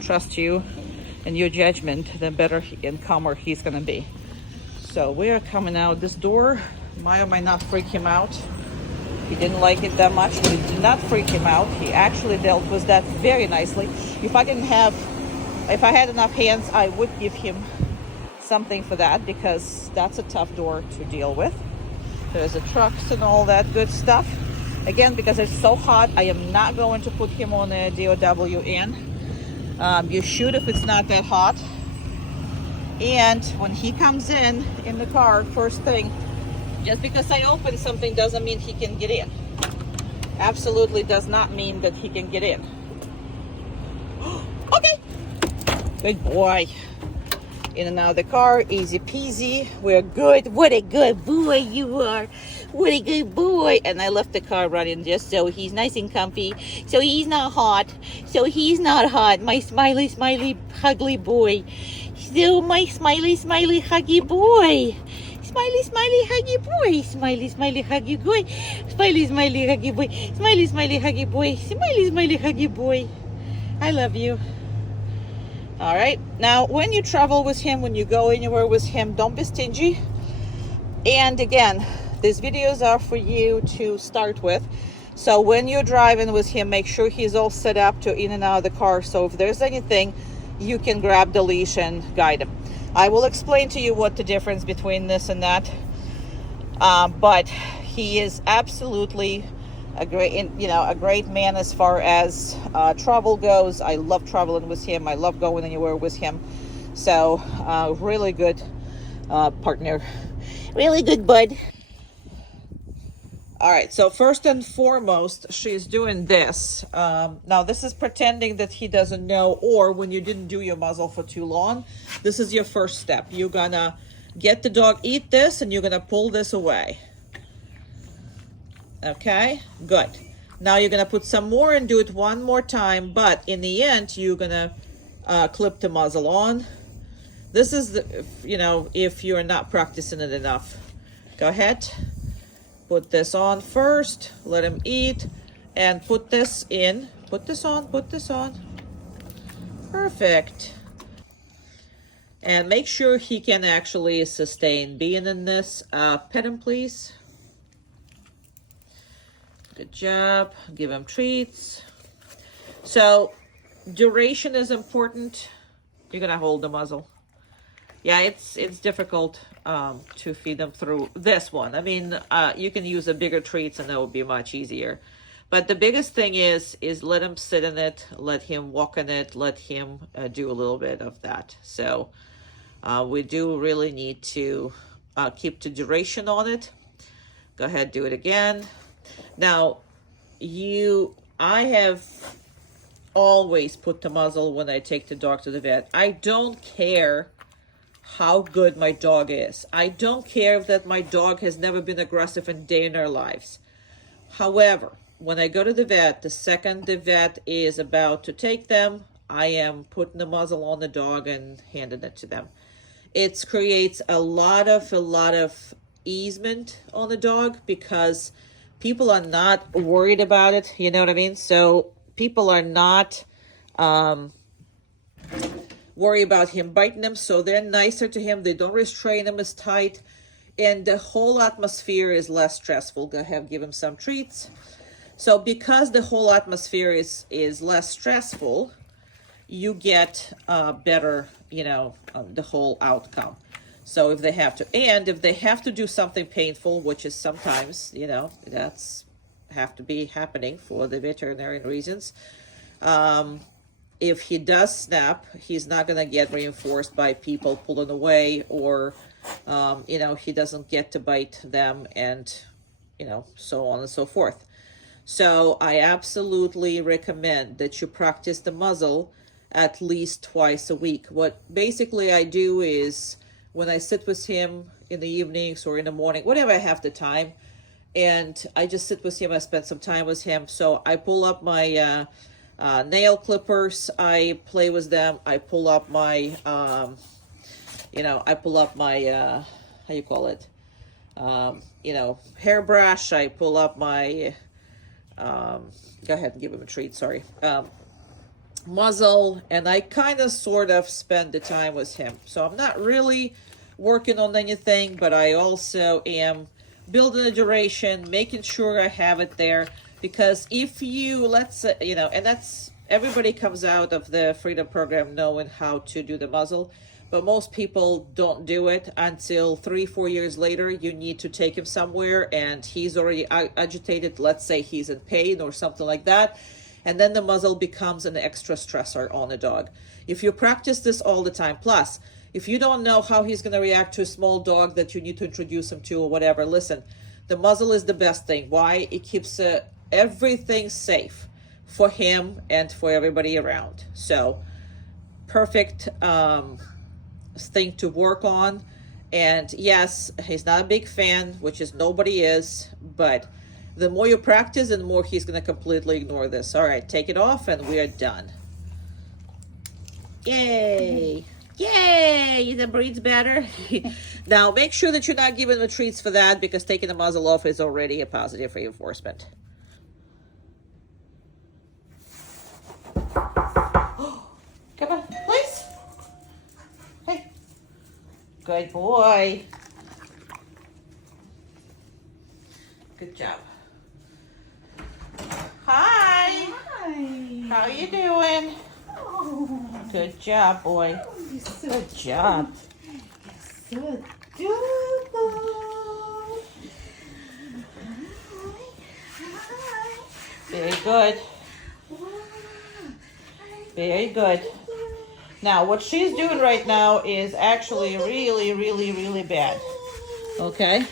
trust you and your judgment, the better and calmer he's gonna be. So we are coming out this door. Might or might not freak him out. He didn't like it that much, but it did not freak him out. He actually dealt with that very nicely. If I had enough hands, I would give him something for that, because that's a tough door to deal with. There's the trucks and all that good stuff. Again, because it's so hot, I am not going to put him on a DOWN. You shoot if it's not that hot. And when he comes in the car, first thing, just because I open something doesn't mean he can get in. Absolutely does not mean that he can get in. Okay. Good boy. In and out of the car, easy peasy. We're good. What a good boy you are. What a good boy. And I left the car running just so he's nice and comfy. So he's not hot. My smiley, smiley, ugly boy. So my smiley, smiley, huggy boy. Smiley, smiley, huggy boy. Smiley, smiley, huggy boy. Smiley, smiley, huggy boy. Smiley, smiley, huggy boy. Smiley, smiley, huggy boy. I love you. All right. Now, when you travel with him, when you go anywhere with him, don't be stingy. And again, these videos are for you to start with. So when you're driving with him, make sure he's all set up to in and out of the car. So if there's anything, you can grab the leash and guide him. I will explain to you what the difference between this and that. But he is absolutely a great man as far as travel goes. I love traveling with him. I love going anywhere with him. So really good partner. Really good bud. All right, so first and foremost, she's doing this. Now, this is pretending that he doesn't know, or when you didn't do your muzzle for too long, this is your first step. You're gonna get the dog eat this, and you're gonna pull this away. Okay, good. Now you're gonna put some more and do it one more time, but in the end, you're gonna clip the muzzle on. This is, if you're not practicing it enough. Go ahead. Put this on first, let him eat, and put this in. Put this on. Perfect. And make sure he can actually sustain being in this. Pet him, please. Good job. Give him treats. So, duration is important. You're gonna hold the muzzle. Yeah, it's difficult to feed them through this one. I mean, you can use a bigger treats and that would be much easier. But the biggest thing is let him sit in it, let him walk in it, let him do a little bit of that. So we do really need to keep the duration on it. Go ahead, do it again. Now, I have always put the muzzle when I take the dog to the vet. I don't care how good my dog is. I don't care that my dog has never been aggressive a day in their lives. However, when I go to the vet, the second the vet is about to take them, I am putting the muzzle on the dog and handing it to them. It creates a lot of easement on the dog because people are not worried about it. You know what I mean? So people are not worry about him biting them, so they're nicer to him. They don't restrain him as tight, and the whole atmosphere is less stressful. Go ahead, give him some treats. So because the whole atmosphere is less stressful, you get better, the whole outcome. So if they have to do something painful, which is sometimes, that's have to be happening for the veterinary reasons. If he does snap, he's not going to get reinforced by people pulling away, or, he doesn't get to bite them, and, so on and so forth. So I absolutely recommend that you practice the muzzle at least twice a week. What basically I do is when I sit with him in the evenings or in the morning, whenever I have the time, and I just sit with him, I spend some time with him. So I pull up my nail clippers, I play with them. I pull up my, how you call it? You know, hairbrush. I pull up my, go ahead and give him a treat, sorry. Muzzle, and I kind of sort of spend the time with him. So I'm not really working on anything, but I also am building a duration, making sure I have it there. Because if you, let's say, you know, and that's, everybody comes out of the Freedom Program knowing how to do the muzzle, but most people don't do it until 3-4 years later. You need to take him somewhere and he's already agitated. Let's say he's in pain or something like that. And then the muzzle becomes an extra stressor on a dog. If you practice this all the time, plus, if you don't know how he's going to react to a small dog that you need to introduce him to or whatever, listen, the muzzle is the best thing. Why? It keeps everything safe for him and for everybody around. So, perfect thing to work on. And yes, he's not a big fan, which is nobody is, but the more you practice, the more he's going to completely ignore this. All right, take it off and we are done. Yay! Yay! The breed's better. Now, make sure that you're not giving the treats for that, because taking the muzzle off is already a positive reinforcement. Come on, please. Hey. Good boy. Good job. Hi. Hi. How you doing? Oh, Good job, boy. you're so Good job. You're so adorable. Hi. Very good. Wow. Very good. Now, what she's doing right now is actually really, really, really bad. Okay?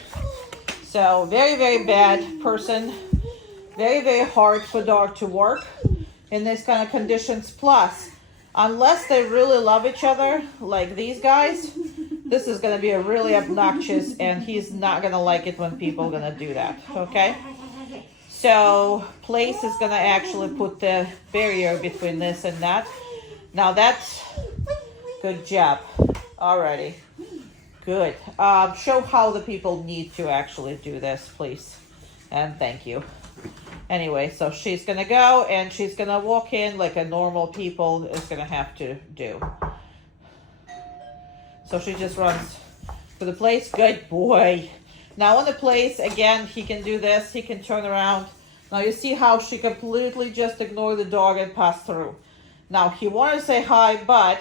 So, very, very bad person. Very, very hard for dog to work in this kind of conditions. Plus, unless they really love each other, like these guys, this is going to be a really obnoxious, and he's not going to like it when people are going to do that. Okay? So, Place is going to actually put the barrier between this and that. Now, that's good job. Alrighty. Good. Show how the people need to actually do this, please. And thank you. Anyway, so she's going to go and she's going to walk in like a normal people is going to have to do. So she just runs to the place. Good boy. Now on the place, again, he can do this. He can turn around. Now you see how she completely just ignored the dog and passed through. Now he wanted to say hi, but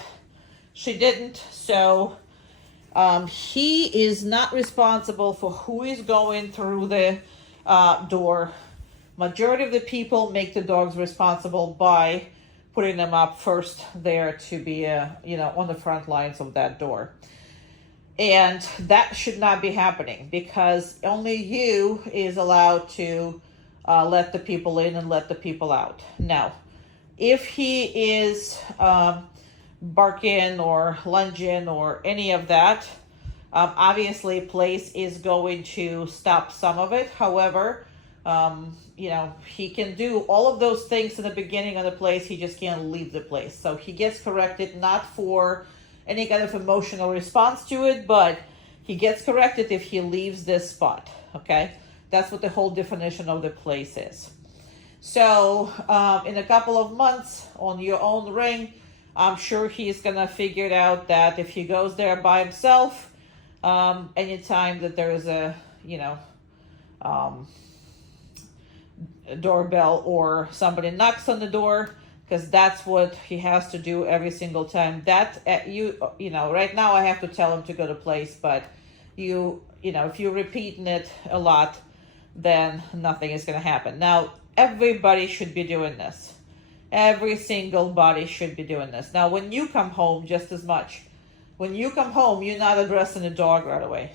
she didn't. So he is not responsible for who is going through the door. Majority of the people make the dogs responsible by putting them up first there to be, on the front lines of that door. And that should not be happening, because only you is allowed to let the people in and let the people out. Now, if he is barking or lunging or any of that, obviously Place is going to stop some of it. However, he can do all of those things in the beginning of the place. He just can't leave the place. So he gets corrected, not for any kind of emotional response to it, but he gets corrected if he leaves this spot. Okay? That's what the whole definition of the place is. So in a couple of months on your own ring, I'm sure he's going to figure it out that if he goes there by himself, anytime that there is a doorbell or somebody knocks on the door, because that's what he has to do every single time. That right now I have to tell him to go to Place, but if you're repeating it a lot, then nothing is going to happen. Now, everybody should be doing this. Every single body should be doing this. Now, when you come home, just as much. When you come home, you're not addressing the dog right away.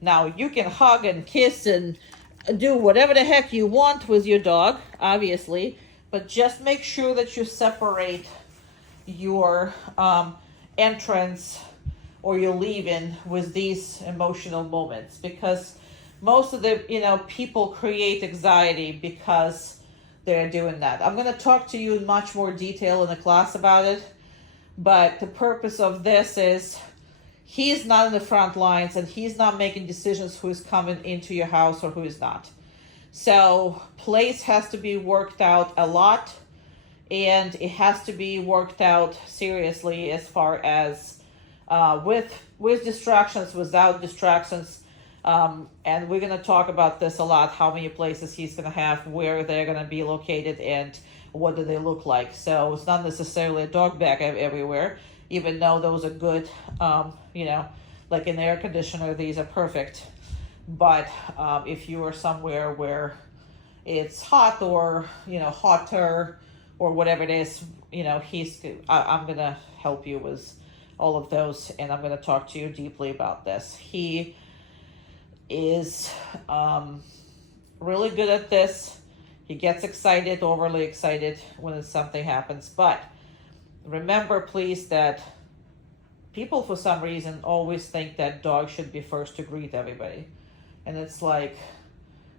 Now, you can hug and kiss and do whatever the heck you want with your dog, obviously, but just make sure that you separate your entrance or your leaving with these emotional moments, because most of the people create anxiety because they're doing that. I'm going to talk to you in much more detail in the class about it, but the purpose of this is he is not in the front lines, and he's not making decisions who is coming into your house or who is not. So place has to be worked out a lot, and it has to be worked out seriously as far as with distractions, without distractions. And we're going to talk about this a lot, how many places he's going to have, where they're going to be located, and what do they look like. So it's not necessarily a dog bag everywhere, even though those are good, like an air conditioner, these are perfect. But if you are somewhere where it's hot or, hotter or whatever it is, I'm going to help you with all of those, and I'm going to talk to you deeply about this. He is really good at this. He gets excited, overly excited when something happens. But remember, please, that people, for some reason, always think that dogs should be first to greet everybody. And it's like,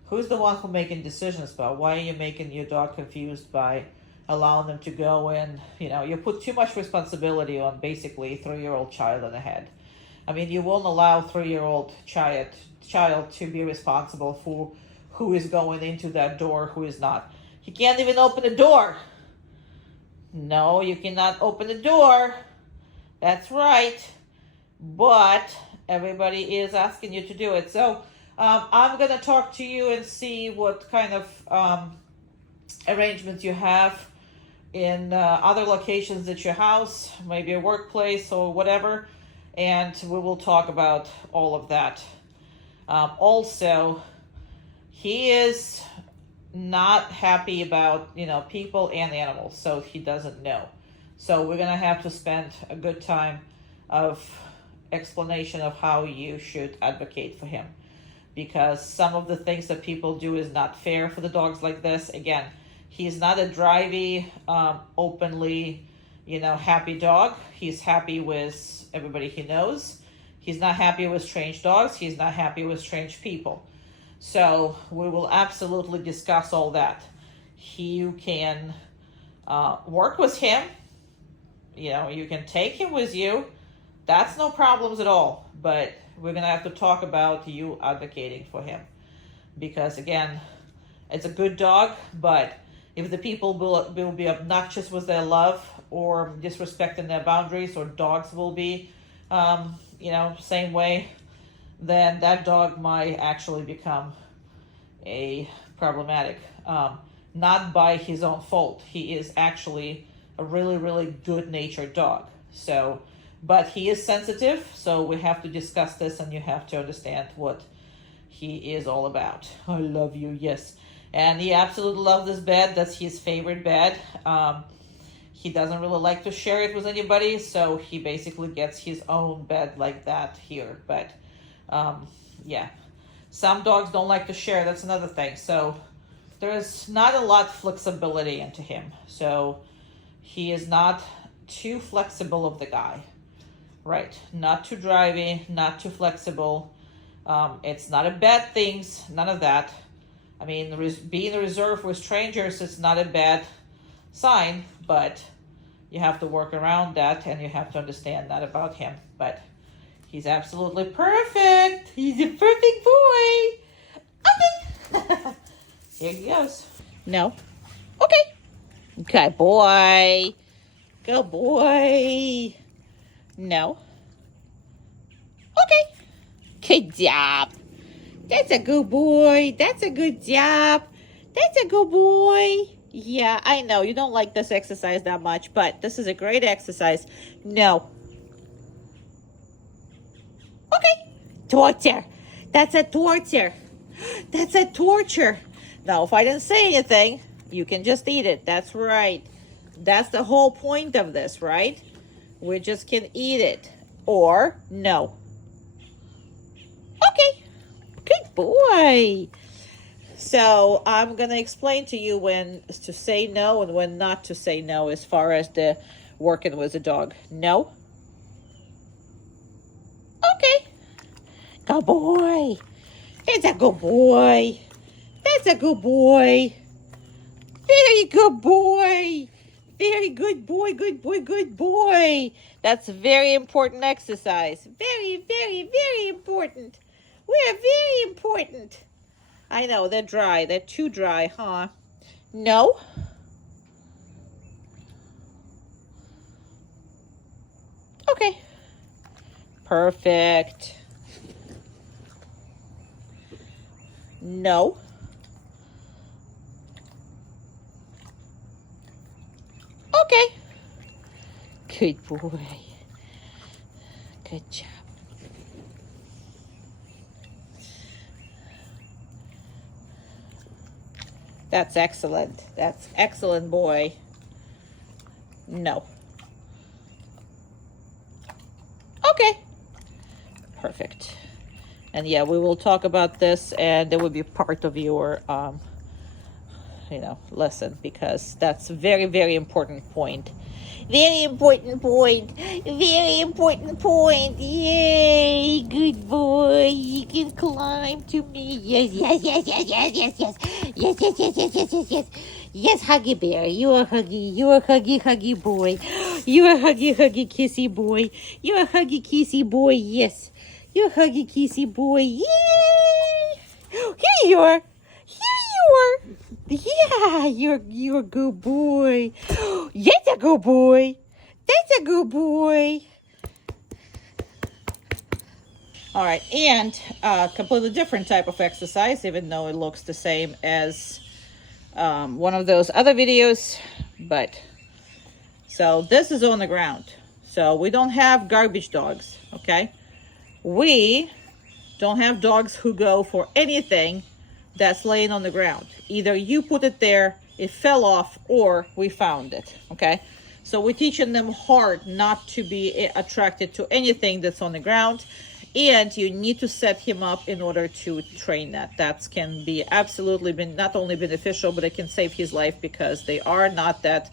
who's the one who making decisions about why are you making your dog confused by allowing them to go in? You put too much responsibility on basically a 3-year-old child in the head. I mean, you won't allow 3-year-old child to be responsible for who is going into that door, who is not. He can't even open the door. No, you cannot open the door. That's right. But everybody is asking you to do it. So I'm going to talk to you and see what kind of arrangements you have in other locations at your house, maybe a workplace or whatever. And we will talk about all of that. Also, he is not happy about, people and animals, so he doesn't know. So we're going to have to spend a good time of explanation of how you should advocate for him. Because some of the things that people do is not fair for the dogs like this. Again, he's not a drivey, openly, happy dog. He's happy with everybody he knows. He's not happy with strange dogs. He's not happy with strange people. So we will absolutely discuss all that. You can work with him. You can take him with you. That's no problems at all. But we're going to have to talk about you advocating for him. Because again, it's a good dog, but if the people will be obnoxious with their love or disrespecting their boundaries, or dogs will be, same way, then that dog might actually become a problematic. Not by his own fault. He is actually a really, really good-natured dog. So, but he is sensitive, so we have to discuss this, and you have to understand what he is all about. I love you, yes. And he absolutely loves this bed. That's his favorite bed. He doesn't really like to share it with anybody, so he basically gets his own bed like that here. But, yeah. Some dogs don't like to share. That's another thing. So there's not a lot of flexibility into him. So he is not too flexible of the guy. Right. Not too drivey, not too flexible. It's not a bad thing. None of that. I mean, being reserved with strangers is not a bad sign, but you have to work around that, and you have to understand that about him. But he's absolutely perfect. He's a perfect boy. Okay. Here he goes. No. Okay. Good boy. Good boy. No. Okay. Good job. That's a good boy. That's a good job. That's a good boy. Yeah, I know you don't like this exercise that much, but this is a great exercise. No. Okay. Torture. That's a torture. That's a torture. Now, if I didn't say anything, you can just eat it. That's right. That's the whole point of this, right? We just can eat it. Or no. Okay. Good boy. So I'm going to explain to you when to say no and when not to say no as far as the working with a dog. No. Okay. Good boy. It's a good boy. That's a good boy. Very good boy. Very good boy, good boy, good boy. That's a very important exercise. Very, very, very important. We're very important. I know, they're dry. They're too dry, huh? No? Okay. Perfect. No. Okay. Good boy. Good job. That's excellent. That's excellent, boy. No. Okay. Perfect. And yeah, we will talk about this, and it will be part of your lesson, because that's a very, very important point. Very important point. Very important point. Yay, good boy. You can climb to me. Yes, yes, yes, yes, yes, yes, yes. Yes, yes, yes, yes, yes, yes, yes. Yes, Huggy Bear. You are Huggy. You are Huggy, Huggy boy. You are Huggy, Huggy, Kissy boy. You are Huggy, Kissy boy. Yes. You're Huggy, Kissy boy. Yay! Here you are. Here you are. Yeah, you're a good boy. That's a good boy. That's a good boy. All right, and a completely different type of exercise, even though it looks the same as one of those other videos. But so this is on the ground. So we don't have garbage dogs, okay? We don't have dogs who go for anything that's laying on the ground. Either you put it there, it fell off, or we found it, okay? So we're teaching them hard not to be attracted to anything that's on the ground, and you need to set him up in order to train that. That can be absolutely not only beneficial, but it can save his life, because they are not that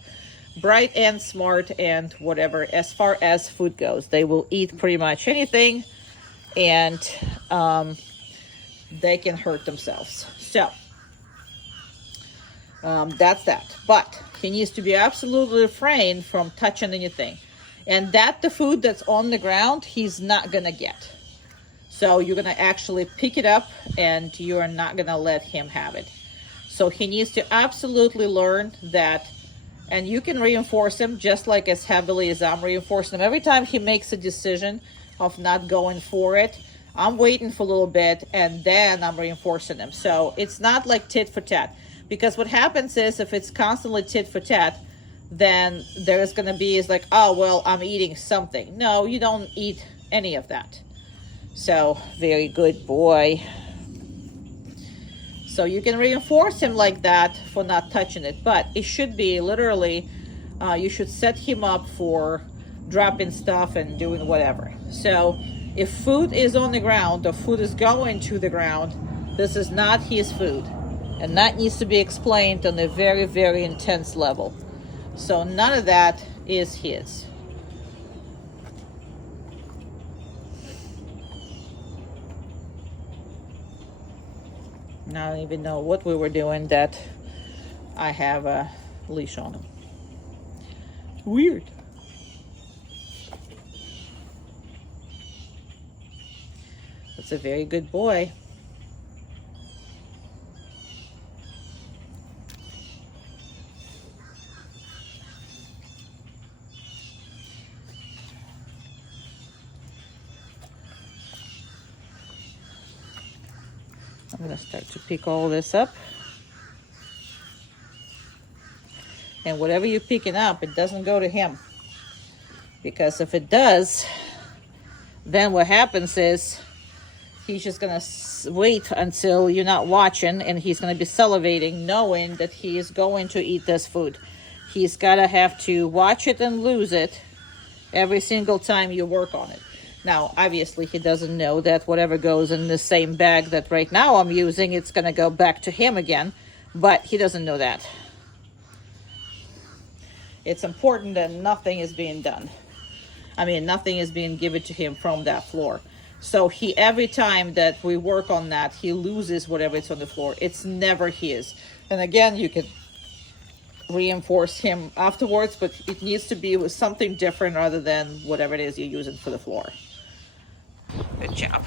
bright and smart and whatever as far as food goes. They will eat pretty much anything, and they can hurt themselves. So that's that. But he needs to be absolutely refrained from touching anything. And the food that's on the ground, he's not going to get. So you're going to actually pick it up, and you're not going to let him have it. So he needs to absolutely learn that. And you can reinforce him just like as heavily as I'm reinforcing him. Every time he makes a decision of not going for it, I'm waiting for a little bit, and then I'm reinforcing him. So it's not like tit for tat. Because what happens is, if it's constantly tit for tat, then there's going to be, like, oh, well, I'm eating something. No, you don't eat any of that. So, very good boy. So you can reinforce him like that for not touching it. But it should be literally, you should set him up for dropping stuff and doing whatever. So if food is on the ground, or food is going to the ground, this is not his food. And that needs to be explained on a very, very intense level. So none of that is his. Now I don't even know what we were doing that I have a leash on him. Weird. That's a very good boy. I'm going to start to pick all this up. And whatever you're picking up, it doesn't go to him. Because if it does, then what happens is he's just going to wait until you're not watching, and he's going to be salivating, knowing that he is going to eat this food. He's got to have to watch it and lose it every single time you work on it. Now, obviously, he doesn't know that whatever goes in the same bag that right now I'm using, it's going to go back to him again. But he doesn't know that. It's important that nothing is being done. Nothing is being given to him from that floor. So every time that we work on that, he loses whatever is on the floor. It's never his. And again, you can reinforce him afterwards, but it needs to be with something different rather than whatever it is you're using for the floor. Good job.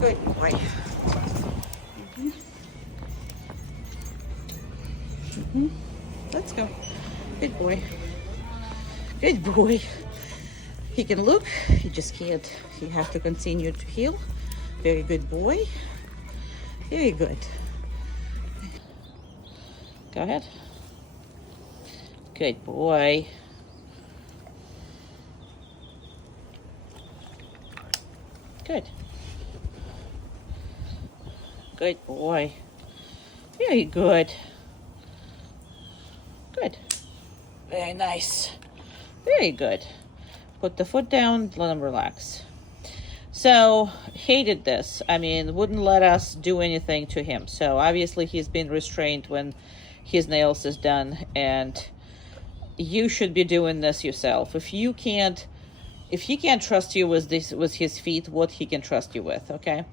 Good boy. Let's go. Good boy. Good boy. He can look, he just can't. He has to continue to heal. Very good boy. Very good. Go ahead. Good boy. Good. Good boy. Very good. Good. Very nice. Very good. Put the foot down, let him relax. So, hated this. I mean, wouldn't let us do anything to him. So, obviously, he's been restrained when his nails is done. And you should be doing this yourself. If he can't trust you with his feet, what he can trust you with, okay?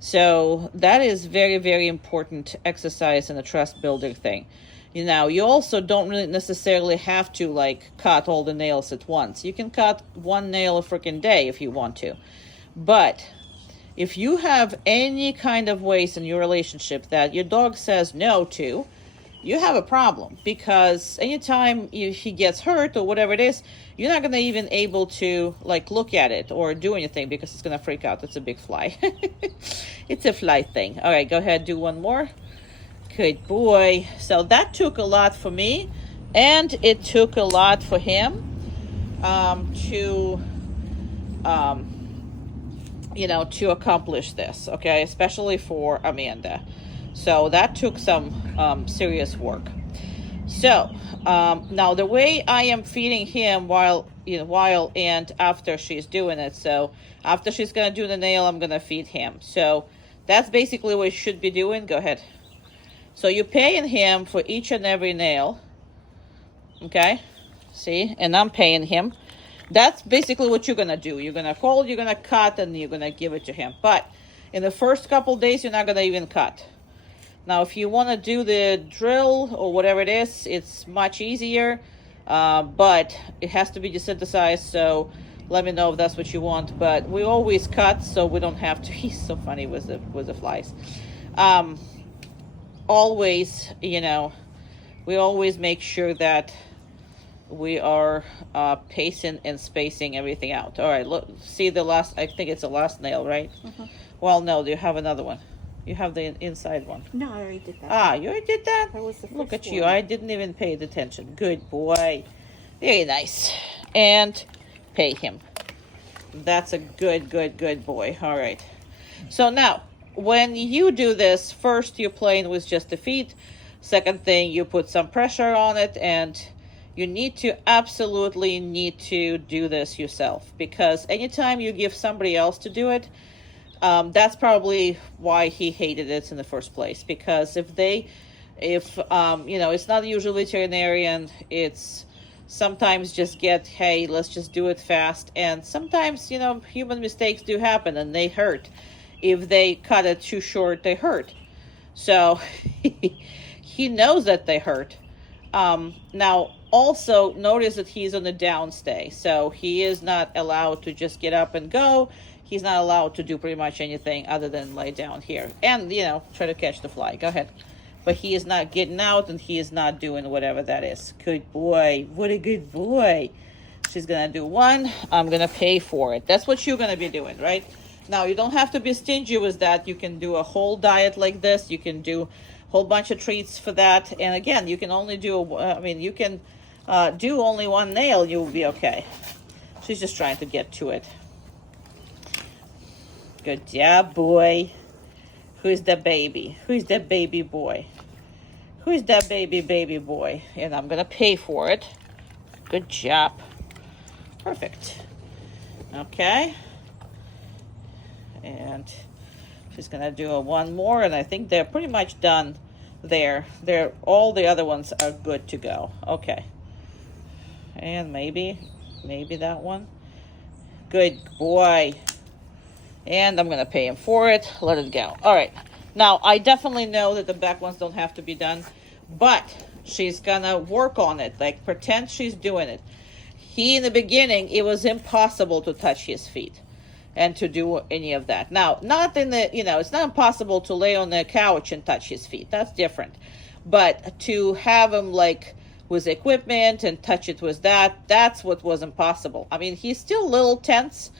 So, that is very, very important exercise and a trust builder thing. You know, you also don't really necessarily have to, like, cut all the nails at once. You can cut one nail a freaking day if you want to. But if you have any kind of ways in your relationship that your dog says no to, you have a problem. Because anytime he gets hurt or whatever it is, you're not going to even able to, like, look at it or do anything because it's going to freak out. It's a big fly. It's a fly thing. All right, go ahead, do one more. Good boy. So that took a lot for me, and it took a lot for him to accomplish this, okay, especially for Amanda. So that took some serious work. So now the way I am feeding him while and after she's doing it. So after she's gonna do the nail, I'm gonna feed him. So that's basically what you should be doing. Go ahead. So you're paying him for each and every nail, okay? See, and I'm paying him. That's basically what you're gonna do. You're gonna hold, you're gonna cut, and you're gonna give it to him. But in the first couple days, you're not gonna even cut. Now, if you wanna do the drill or whatever it is, it's much easier, but it has to be desynthesized, so let me know if that's what you want. But we always cut, so we don't have to. He's so funny with the flies. Always, we always make sure that we are pacing and spacing everything out. All right, look, see the last, I think it's the last nail, right? Mm-hmm. Well, no, you have another one. You have the inside one. No, I already did that. Ah, you already did that? That was the first Look at one. you. I didn't even pay attention. Good boy. Very nice. And pay him. That's a good boy. All right. So now, when you do this, first you're playing with just the feet. Second thing, you put some pressure on it, and you absolutely need to do this yourself, because anytime you give somebody else to do it, that's probably why he hated it in the first place. Because if it's not usually veterinarian, it's sometimes just hey, let's just do it fast. And sometimes, human mistakes do happen and they hurt. If they cut it too short, they hurt. So he knows that they hurt. Now, also notice that he's on the downstay. So he is not allowed to just get up and go. He's not allowed to do pretty much anything other than lay down here. And, try to catch the fly. Go ahead. But he is not getting out, and he is not doing whatever that is. Good boy. What a good boy. She's going to do one. I'm going to pay for it. That's what you're going to be doing, right? Now, you don't have to be stingy with that. You can do a whole diet like this. You can do a whole bunch of treats for that. And again, you can only do, you can do only one nail. You'll be okay. She's just trying to get to it. Good job, boy. Who's the baby? Who's the baby boy? Who's that baby boy? And I'm going to pay for it. Good job. Perfect. Okay. And she's going to do one more, and I think they're pretty much done there. All the other ones are good to go. Okay. And maybe that one. Good boy. And I'm going to pay him for it. Let it go. All right. Now, I definitely know that the back ones don't have to be done, but she's gonna work on it, like pretend she's doing it. In the beginning, it was impossible to touch his feet and to do any of that. Now, not in the, it's not impossible to lay on the couch and touch his feet. That's different. But to have him like with equipment and touch it with that's what was impossible. I mean, he's still a little tense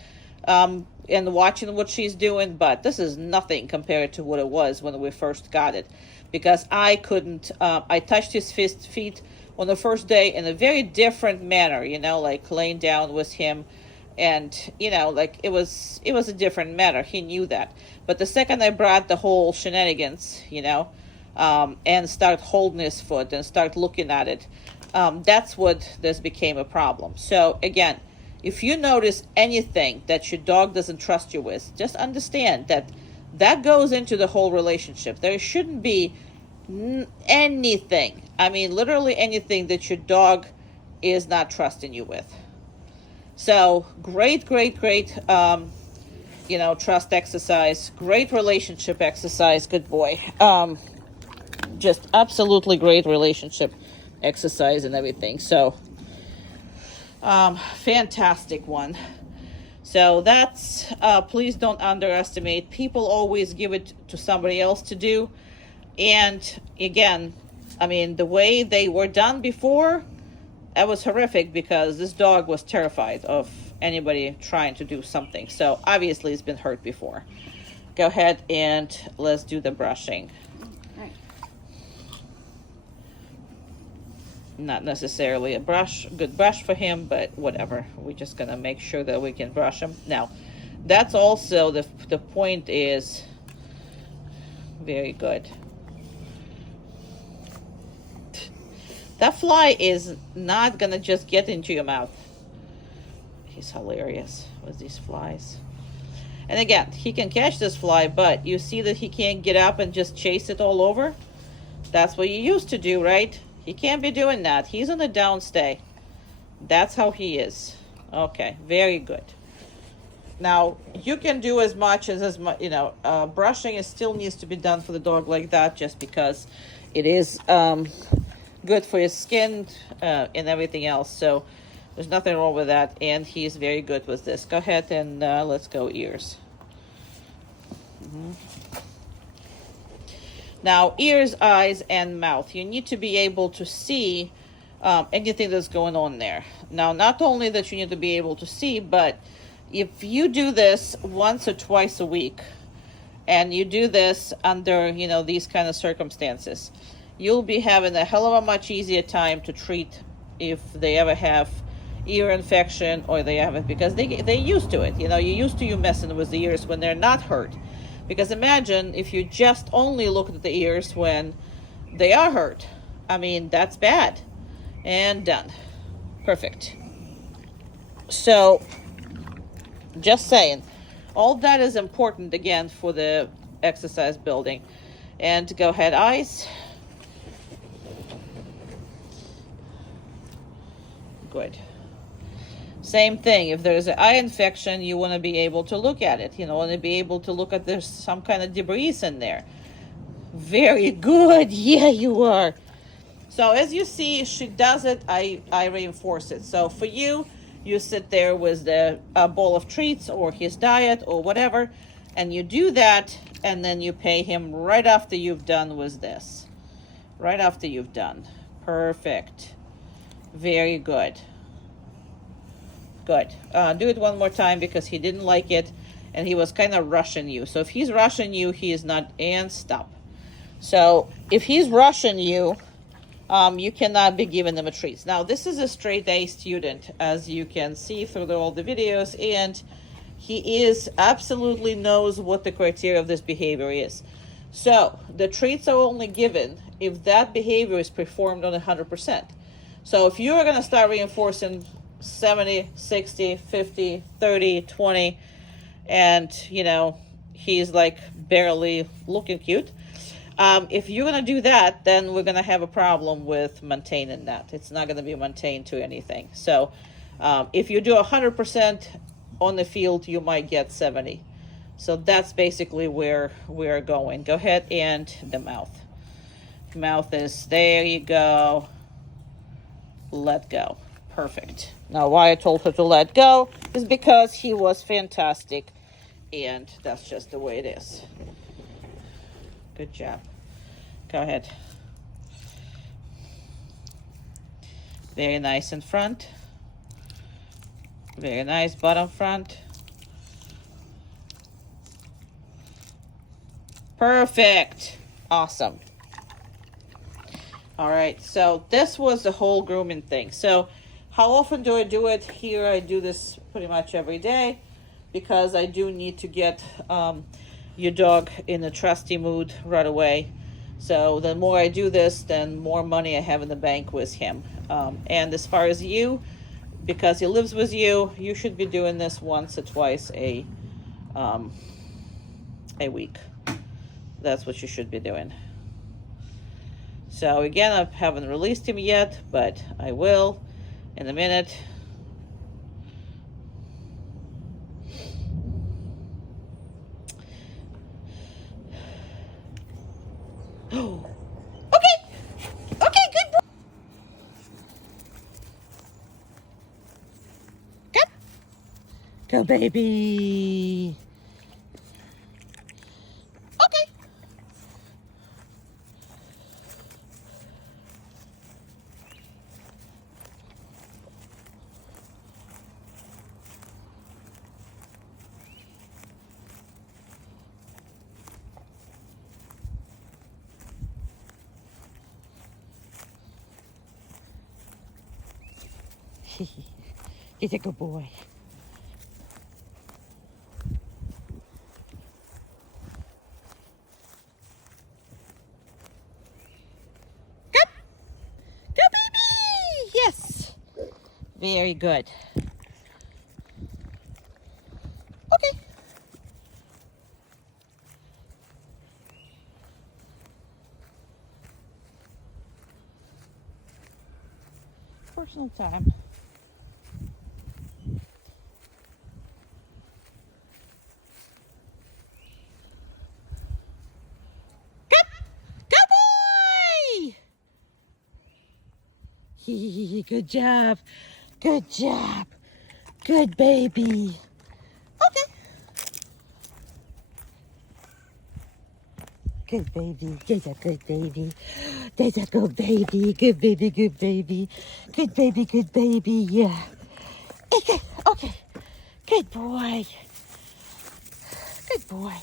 and watching what she's doing, but this is nothing compared to what it was when we first got it. Because I couldn't, I touched his feet on the first day in a very different manner, like laying down with him. And, like it was a different matter. He knew that. But the second I brought the whole shenanigans, and start holding his foot and start looking at it, that's what this became a problem. So again, if you notice anything that your dog doesn't trust you with, just understand that goes into the whole relationship. There shouldn't be anything, I mean literally anything, that your dog is not trusting you with. So great trust exercise, great relationship exercise. Good boy. Just absolutely great relationship exercise and everything. So fantastic one. So that's please don't underestimate. People always give it to somebody else to do. And again, I mean, the way they were done before, that was horrific, because this dog was terrified of anybody trying to do something. So obviously it's been hurt before. Go ahead and let's do the brushing. Right. Not necessarily a good brush for him, but whatever. We're just gonna make sure that we can brush him. Now, that's also the point is very good. That fly is not gonna just get into your mouth. He's hilarious with these flies. And again, he can catch this fly, but you see that he can't get up and just chase it all over? That's what you used to do, right? He can't be doing that. He's on the downstay. That's how he is. Okay, very good. Now, you can do as much, brushing still needs to be done for the dog like that, just because it is good for his skin and everything else. So there's nothing wrong with that, and he's very good with this. Go ahead and let's go ears. Now, ears, eyes, and mouth. You need to be able to see anything that's going on there. Now, not only that you need to be able to see, but if you do this once or twice a week, and you do this under, these kind of circumstances, you'll be having a hell of a much easier time to treat if they ever have ear infection, or they have it, because they used to it. You're used to you messing with the ears when they're not hurt. Because imagine if you just only look at the ears when they are hurt. I mean, that's bad. And done. Perfect. So, just saying, all that is important, again, for the exercise building. And go ahead, eyes. Good. Same thing. If there's an eye infection, you want to be able to look at it. Want to be able to look at there's some kind of debris in there. Very good. Yeah, you are. So as you see, she does it. I reinforce it. So for you, you sit there with the bowl of treats or his diet or whatever, and you do that, and then you pay him right after you've done with this. Right after you've done. Perfect. Very good. Good. Do it one more time, because he didn't like it and he was kind of rushing you. So if he's rushing you, he is not, and stop. So if he's rushing you, you cannot be giving him a treat. Now, this is a straight A student, as you can see through all the videos, and he absolutely knows what the criteria of this behavior is. So the treats are only given if that behavior is performed on 100%. So if you're going to start reinforcing 70, 60, 50, 30, 20, and he's like barely looking cute, if you're going to do that, then we're going to have a problem with maintaining that. It's not going to be maintained to anything. So if you do 100% on the field, you might get 70. So that's basically where we're going. Go ahead and the mouth. Mouth is, there you go. Let go. Perfect. Now, why I told her to let go is because he was fantastic, and that's just the way it is. Good job. Go ahead. Very nice in front. Very nice bottom front. Perfect. Awesome. All right, so this was the whole grooming thing. So how often do I do it? Here I do this pretty much every day because I do need to get your dog in a trusty mood right away. So the more I do this, then more money I have in the bank with him. And as far as you, because he lives with you, you should be doing this once or twice a week. That's what you should be doing. So again, I haven't released him yet, but I will in a minute. Oh, okay, good boy. Good. Go, baby. Okay. He's a good boy. Good. Go, baby. Yes. Very good. Okay. Personal time. Good job. Good job. Good baby. Okay. Good baby. There's a good baby. There's a good baby. Good baby. Good baby. Good baby. Good baby. Yeah. Okay. Okay. Good boy. Good boy.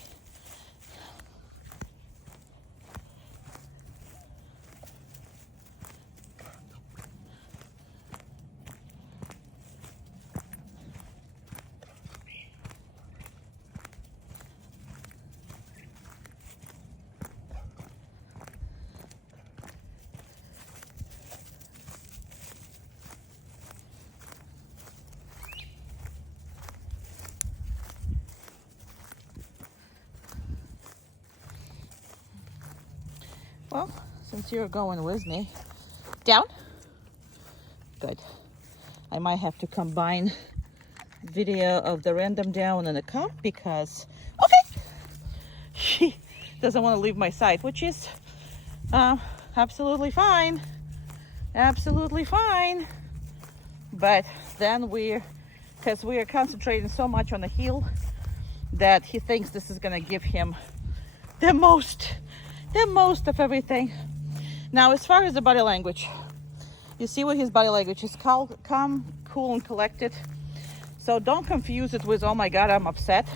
Well, since you're going with me, down. Good. I might have to combine video of the random down and the count because, okay, she doesn't want to leave my side, which is absolutely fine. Absolutely fine. But then because we are concentrating so much on the heel that he thinks this is going to give him the most of everything. Now, as far as the body language, you see what his body language is: calm, cool, and collected. So don't confuse it with, oh my God, I'm upset.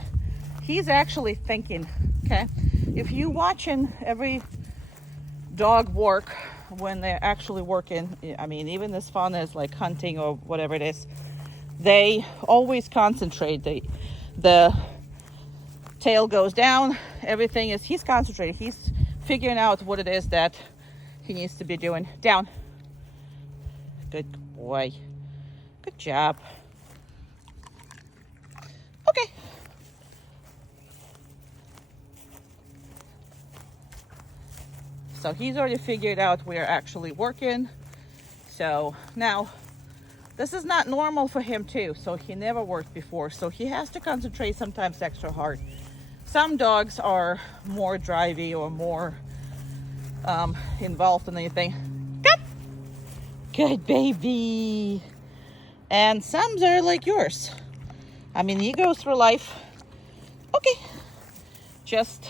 He's actually thinking, okay? If you watching every dog work when they're actually working, I mean, even as fun as like hunting or whatever it is, they always concentrate. The tail goes down, everything is, he's concentrating. He's figuring out what it is that he needs to be doing. Down. Good boy. Good job. Okay. So he's already figured out we're actually working. So now, this is not normal for him too. So he never worked before. So he has to concentrate sometimes extra hard. Some dogs are more drivey or more involved in anything. Come. Good baby. And some are like yours. I mean, he goes through life, okay, just,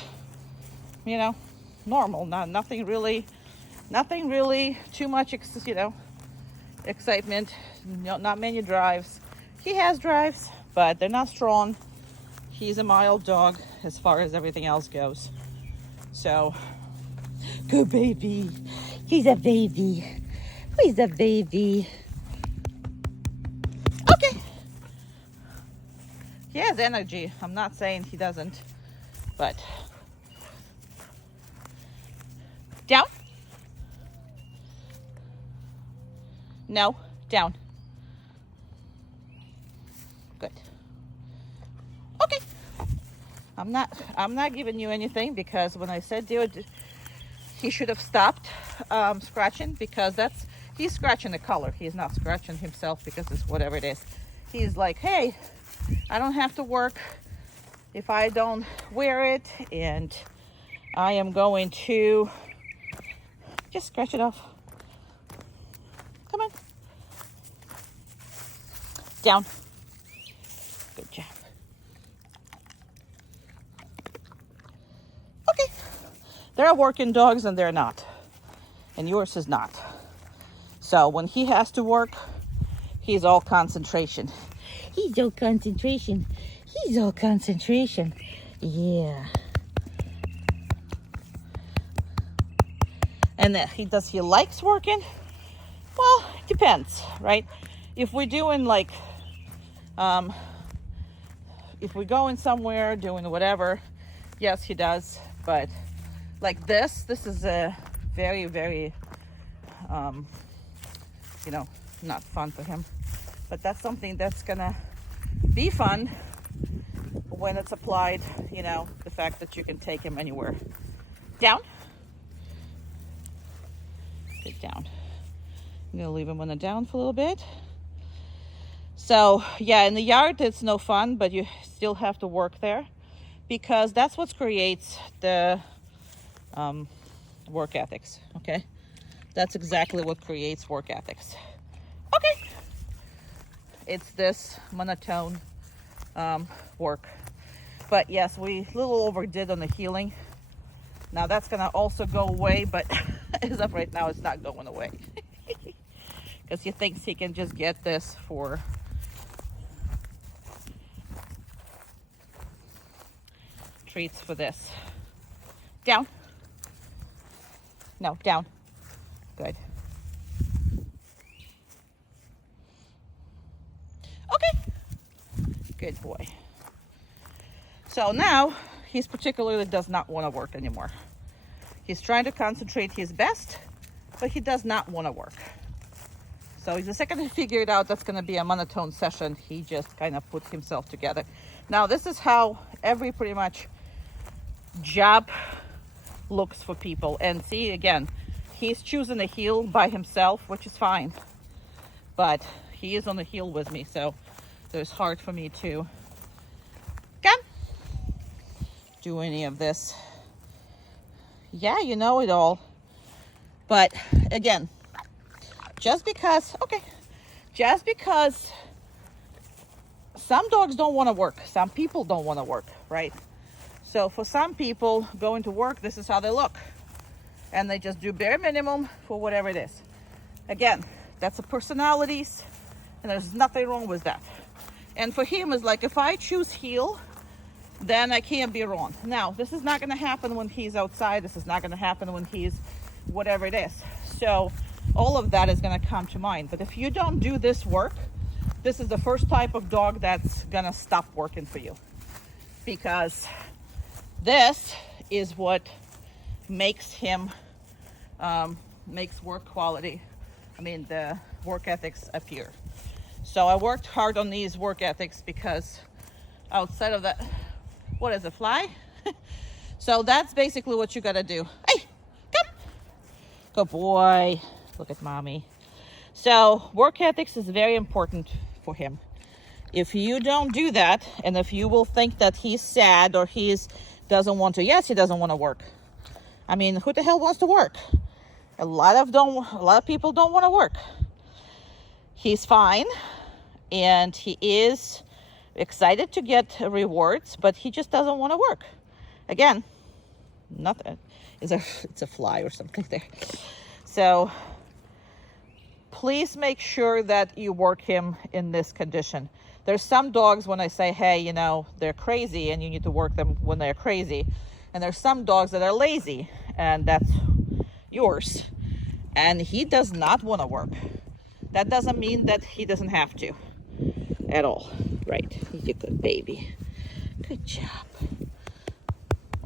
normal. Nothing really too much, excitement. Not many drives. He has drives, but they're not strong. He's a mild dog as far as everything else goes. So, good baby. He's a baby. He's a baby. Okay. He has energy. I'm not saying he doesn't, but down. No, down. Good. Okay. I'm not giving you anything because when I said do it, he should have stopped scratching because he's scratching the color. He's not scratching himself because it's whatever it is. He's like, hey, I don't have to work if I don't wear it, and I am going to just scratch it off. Come on. Down. Good job. Okay. There are working dogs and they're not. And yours is not. So when he has to work, he's all concentration. He's all concentration. He's all concentration. Yeah. And does he likes working? Well, it depends, right? If we're doing like, if we're going somewhere, doing whatever, yes, he does. But like this is a very, very, not fun for him. But that's something that's gonna be fun when it's applied, the fact that you can take him anywhere. Down. Good, down. I'm gonna leave him on the down for a little bit. So yeah, in the yard it's no fun, but you still have to work there because that's what creates the work ethics. Okay, that's exactly what creates work ethics. Okay, it's this monotone work. But yes, we a little overdid on the healing. Now that's gonna also go away, but as of right now, it's not going away because he thinks he can just get this for treats for this. Down. No, down. Good. Okay. Good boy. So now he's particularly does not want to work anymore. He's trying to concentrate his best, but he does not want to work. So the second he figured out that's going to be a monotone session, he just kind of puts himself together. Now this is how every pretty much job looks for people. And see, again, he's choosing the heel by himself, which is fine. But he is on the heel with me, so it's hard for me to come do any of this. Yeah, you know it all. But again, just because some dogs don't want to work, some people don't want to work, right? So for some people, going to work, this is how they look. And they just do bare minimum for whatever it is. Again, that's a personalities, and there's nothing wrong with that. And for him, it's like, if I choose heel, then I can't be wrong. Now, this is not going to happen when he's outside. This is not going to happen when he's whatever it is. So all of that is going to come to mind. But if you don't do this work, this is the first type of dog that's going to stop working for you. Because this is what makes him, makes work quality, the work ethics appear. So I worked hard on these work ethics because outside of that, what is a fly? So that's basically what you gotta do. Hey, come. Good boy. Look at mommy. So work ethics is very important for him. If you don't do that, and if you will think that he's sad or doesn't want to, yes, he doesn't want to work. I mean, who the hell wants to work? A lot of people don't want to work. He's fine, and he is excited to get rewards, but he just doesn't want to work. Again, nothing. It's a fly or something there. So please make sure that you work him in this condition. There's some dogs when I say, hey, you know, they're crazy and you need to work them when they're crazy. And there's some dogs that are lazy, and that's yours. And he does not want to work. That doesn't mean that he doesn't have to at all. Right, he's a good baby. Good job.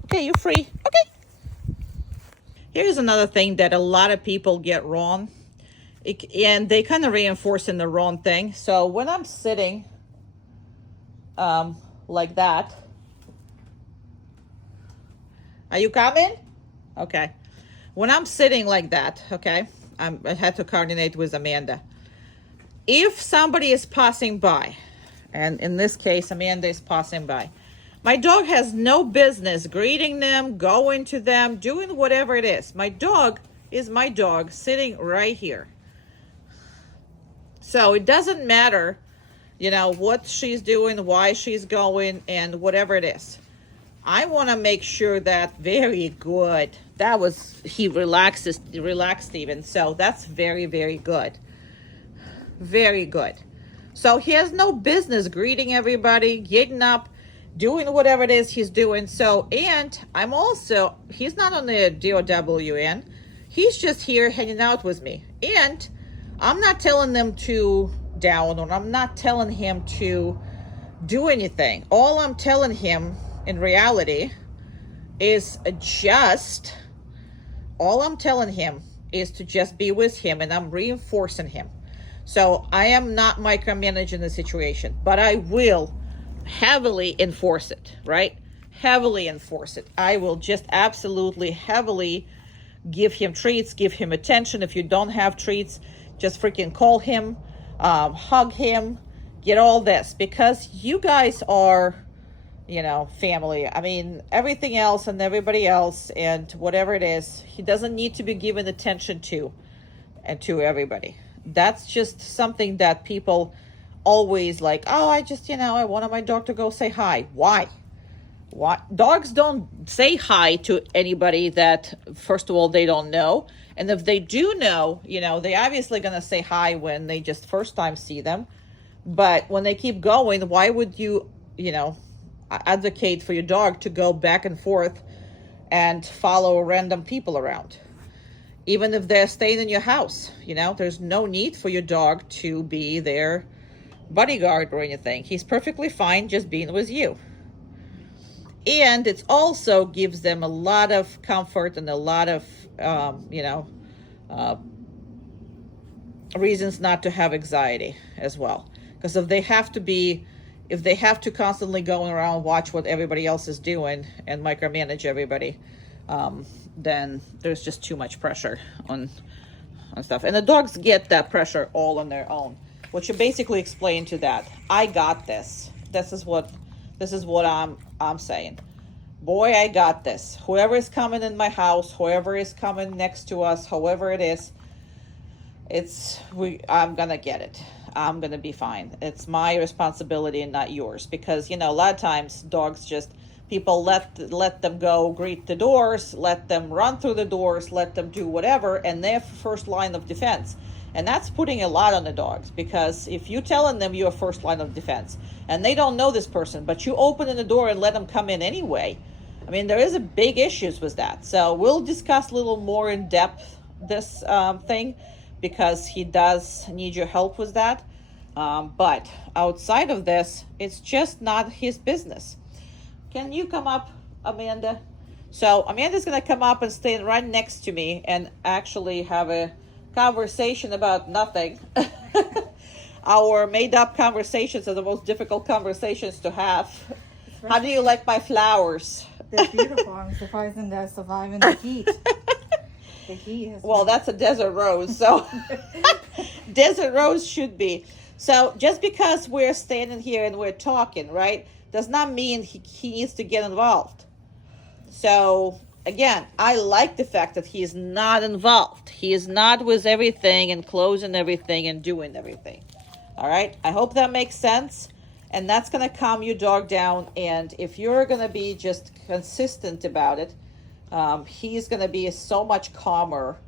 Okay, you're free. Okay. Here's another thing that a lot of people get wrong. And they kind of reinforce in the wrong thing. So when I'm sitting like that. Are you coming? Okay. When I'm sitting like that, okay, I had to coordinate with Amanda. If somebody is passing by, and in this case, Amanda is passing by, my dog has no business greeting them, going to them, doing whatever it is. My dog is my dog sitting right here. So it doesn't matter, you know, what she's doing, why she's going, and whatever it is. I want to make sure that very good. That was, he relaxed even. So that's very, very good. Very good. So he has no business greeting everybody, getting up, doing whatever it is he's doing. So, and I'm also, he's not on the DOWN. He's just here hanging out with me. And I'm not telling them to down, or I'm not telling him to do anything. All I'm telling him in reality is all I'm telling him is to just be with him, and I'm reinforcing him. So I am not micromanaging the situation, but I will heavily enforce it, right? Heavily enforce it. I will just absolutely heavily give him treats, give him attention. If you don't have treats, just freaking call him, hug him, get all this, because you guys are, you know, family. I mean, everything else and everybody else and whatever it is, he doesn't need to be given attention to, and to everybody. That's just something that people always like, oh, I just, you know, I wanted my dog to go say hi. Why? Dogs don't say hi to anybody that, first of all, they don't know. And if they do know, you know, they obviously going to say hi when they just first time see them. But when they keep going, why would you, you know, advocate for your dog to go back and forth and follow random people around? Even if they're staying in your house, you know, there's no need for your dog to be their bodyguard or anything. He's perfectly fine just being with you. And it also gives them a lot of comfort and a lot of, reasons not to have anxiety as well. Because if they have to constantly go around, watch what everybody else is doing and micromanage everybody, then there's just too much pressure on stuff. And the dogs get that pressure all on their own, which you basically explain to that. I got this. This is what I'm saying. Boy, I got this. Whoever is coming in my house, whoever is coming next to us, however it is, I'm gonna get it. I'm gonna be fine. It's my responsibility and not yours. Because, you know, a lot of times dogs just, people let them go greet the doors, let them run through the doors, let them do whatever, and they're first line of defense. And that's putting a lot on the dogs, because if you telling them you're first line of defense and they don't know this person, but you open the door and let them come in anyway, I mean, there is a big issues with that. So we'll discuss a little more in depth this thing, because he does need your help with that. But outside of this, it's just not his business. Can you come up, Amanda? So Amanda's going to come up and stand right next to me and actually have a conversation about nothing. Our made-up conversations are the most difficult conversations to have. How do you like my flowers? They're beautiful. I'm surprised they're surviving the heat. The heat has Well, that's a desert rose, so desert rose should be. So just because we're standing here and we're talking, right, does not mean he needs to get involved. So again, I like the fact that he is not involved. He is not with everything and closing everything and doing everything. All right, I hope that makes sense. And that's going to calm your dog down. And if you're going to be just consistent about it, he's going to be so much calmer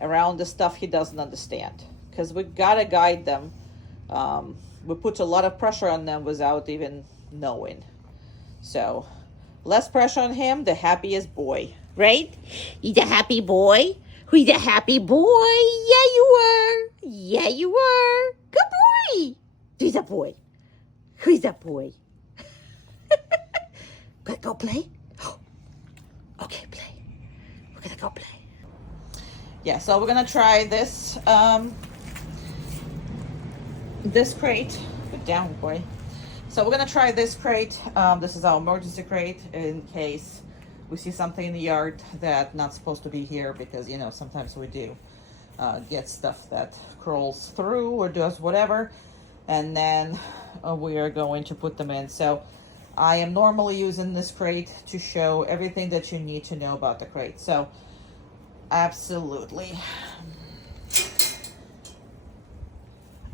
around the stuff he doesn't understand. Because we got to guide them. We put a lot of pressure on them without even knowing. So, less pressure on him, the happiest boy. Right? He's a happy boy. He's a happy boy. Yeah, you are. Yeah, you are. Good boy. He's a boy. Who's that boy? Gonna go play? Okay, play. We're gonna go play. Yeah, so we're gonna try this this crate. Good down, boy. So we're gonna try this crate. This is our emergency crate in case we see something in the yard that's not supposed to be here, because you know sometimes we do get stuff that crawls through or does whatever, and then we are going to put them in. So I am normally using this crate to show everything that you need to know about the crate. So absolutely.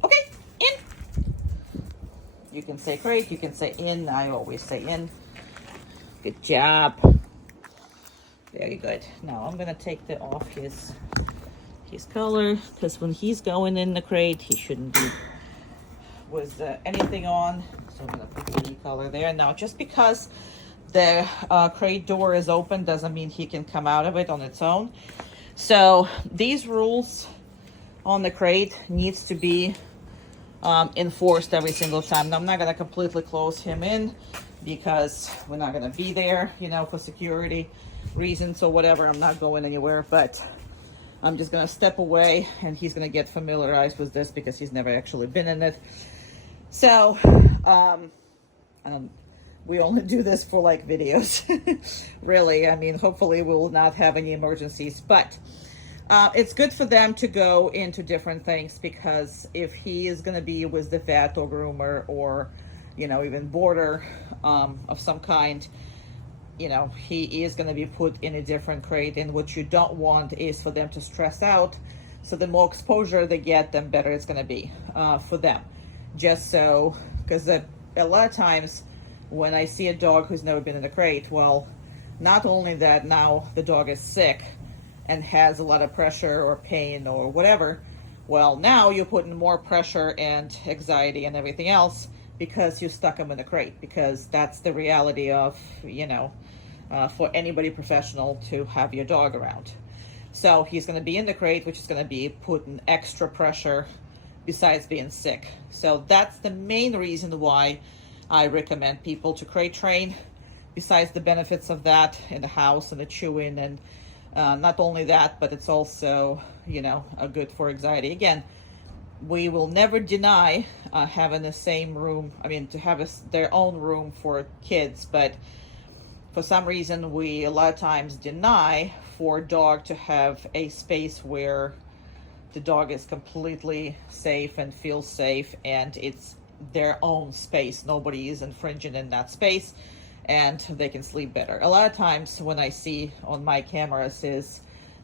Okay, in. You can say crate, you can say in. I always say in. Good job. Very good. Now I'm gonna take off his collar, because when he's going in the crate, he shouldn't be with anything on. So I'm gonna put the collar there. Now, just because the crate door is open doesn't mean he can come out of it on its own. So these rules on the crate needs to be enforced every single time. Now, I'm not gonna completely close him in because we're not gonna be there, you know, for security reasons or whatever. I'm not going anywhere, but I'm just gonna step away and he's gonna get familiarized with this because he's never actually been in it. So, we only do this for like videos, really. I mean, hopefully we will not have any emergencies, but it's good for them to go into different things, because if he is going to be with the vet or groomer or, you know, even boarder of some kind, you know, he is going to be put in a different crate. And what you don't want is for them to stress out. So the more exposure they get, the better it's going to be for them. Just so, because a lot of times when I see a dog who's never been in a crate, well, not only that now the dog is sick and has a lot of pressure or pain or whatever, well, now you're putting more pressure and anxiety and everything else because you stuck him in a crate, because that's the reality of, you know, for anybody professional to have your dog around. So he's going to be in the crate, which is going to be putting extra pressure besides being sick. So that's the main reason why I recommend people to crate train, besides the benefits of that in the house and the chewing, and not only that, but it's also, you know, good for anxiety. Again, we will never deny having the same room, I mean, to have their own room for kids, but for some reason we a lot of times deny for a dog to have a space where the dog is completely safe and feels safe, and it's their own space. Nobody is infringing in that space, and they can sleep better. A lot of times when I see on my cameras is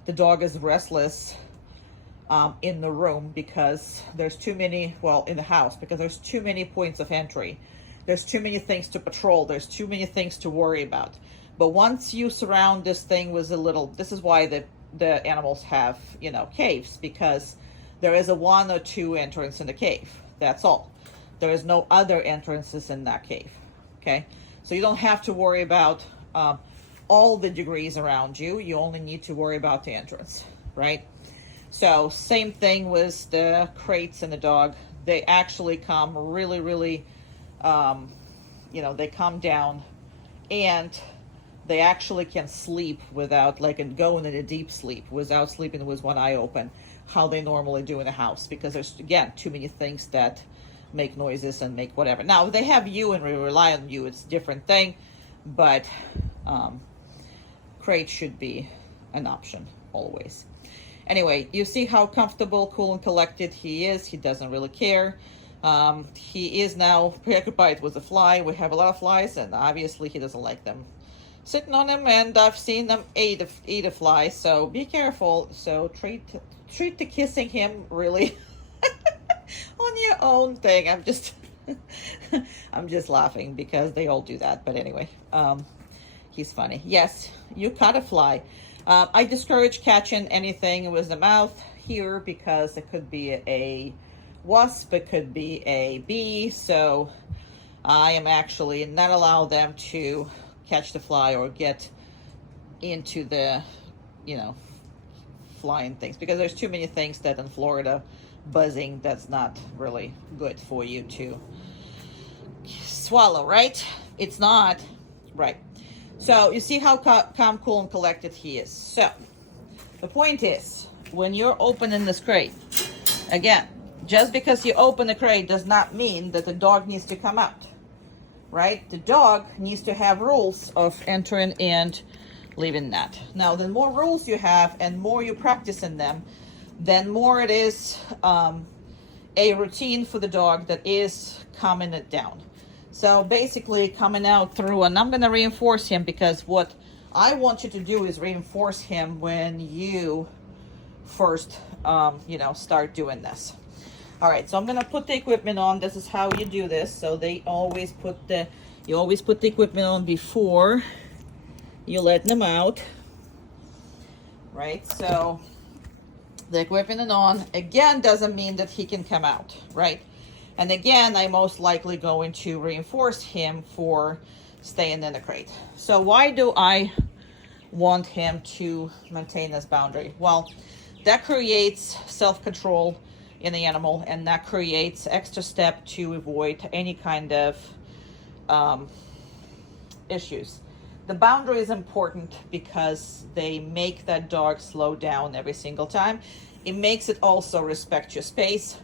the dog is restless in the room because there's too many, well, in the house, because there's too many points of entry. There's too many things to patrol. There's too many things to worry about. But once you surround this thing with a little, this is why the animals have, you know, caves, because there is a 1 or 2 entrance in the cave. That's all. There is no other entrances in that cave. Okay, so you don't have to worry about all the degrees around you. You only need to worry about the entrance, right? So same thing with the crates and the dog. They actually come really, really, you know, they come down and they actually can sleep without, like, and go into a deep sleep without sleeping with one eye open, how they normally do in the house, because there's, again, too many things that make noises and make whatever. Now, if they have you and we rely on you, it's a different thing, but crate should be an option always. Anyway, you see how comfortable, cool, and collected he is. He doesn't really care. He is now preoccupied with the fly. We have a lot of flies, and obviously he doesn't like them. sitting on him, and I've seen them eat a fly. So be careful. So treat the kissing him really on your own thing. I'm just laughing because they all do that. But anyway, he's funny. Yes, you caught a fly. I discourage catching anything with the mouth here because it could be a wasp, it could be a bee. So I am actually not allow them to catch the fly or get into the, flying things, because there's too many things that in Florida buzzing that's not really good for you to swallow, right? It's not, right? So you see how calm, cool, and collected he is. So the point is, when you're opening this crate, again, just because you open the crate does not mean that the dog needs to come out. Right? The dog needs to have rules of entering and leaving that. Now, the more rules you have and more you practice in them, then more it is a routine for the dog that is calming it down. So basically coming out through, and I'm going to reinforce him because what I want you to do is reinforce him when you first, start doing this. All right, so I'm gonna put the equipment on. This is how you do this. So you always put the equipment on before you let them out, right? So the equipment is on. Again, doesn't mean that he can come out, right? And again, I'm most likely going to reinforce him for staying in the crate. So why do I want him to maintain this boundary? Well, that creates self-control in the animal, and that creates extra step to avoid any kind of issues. The boundary is important because they make that dog slow down every single time. It makes it also respect your space.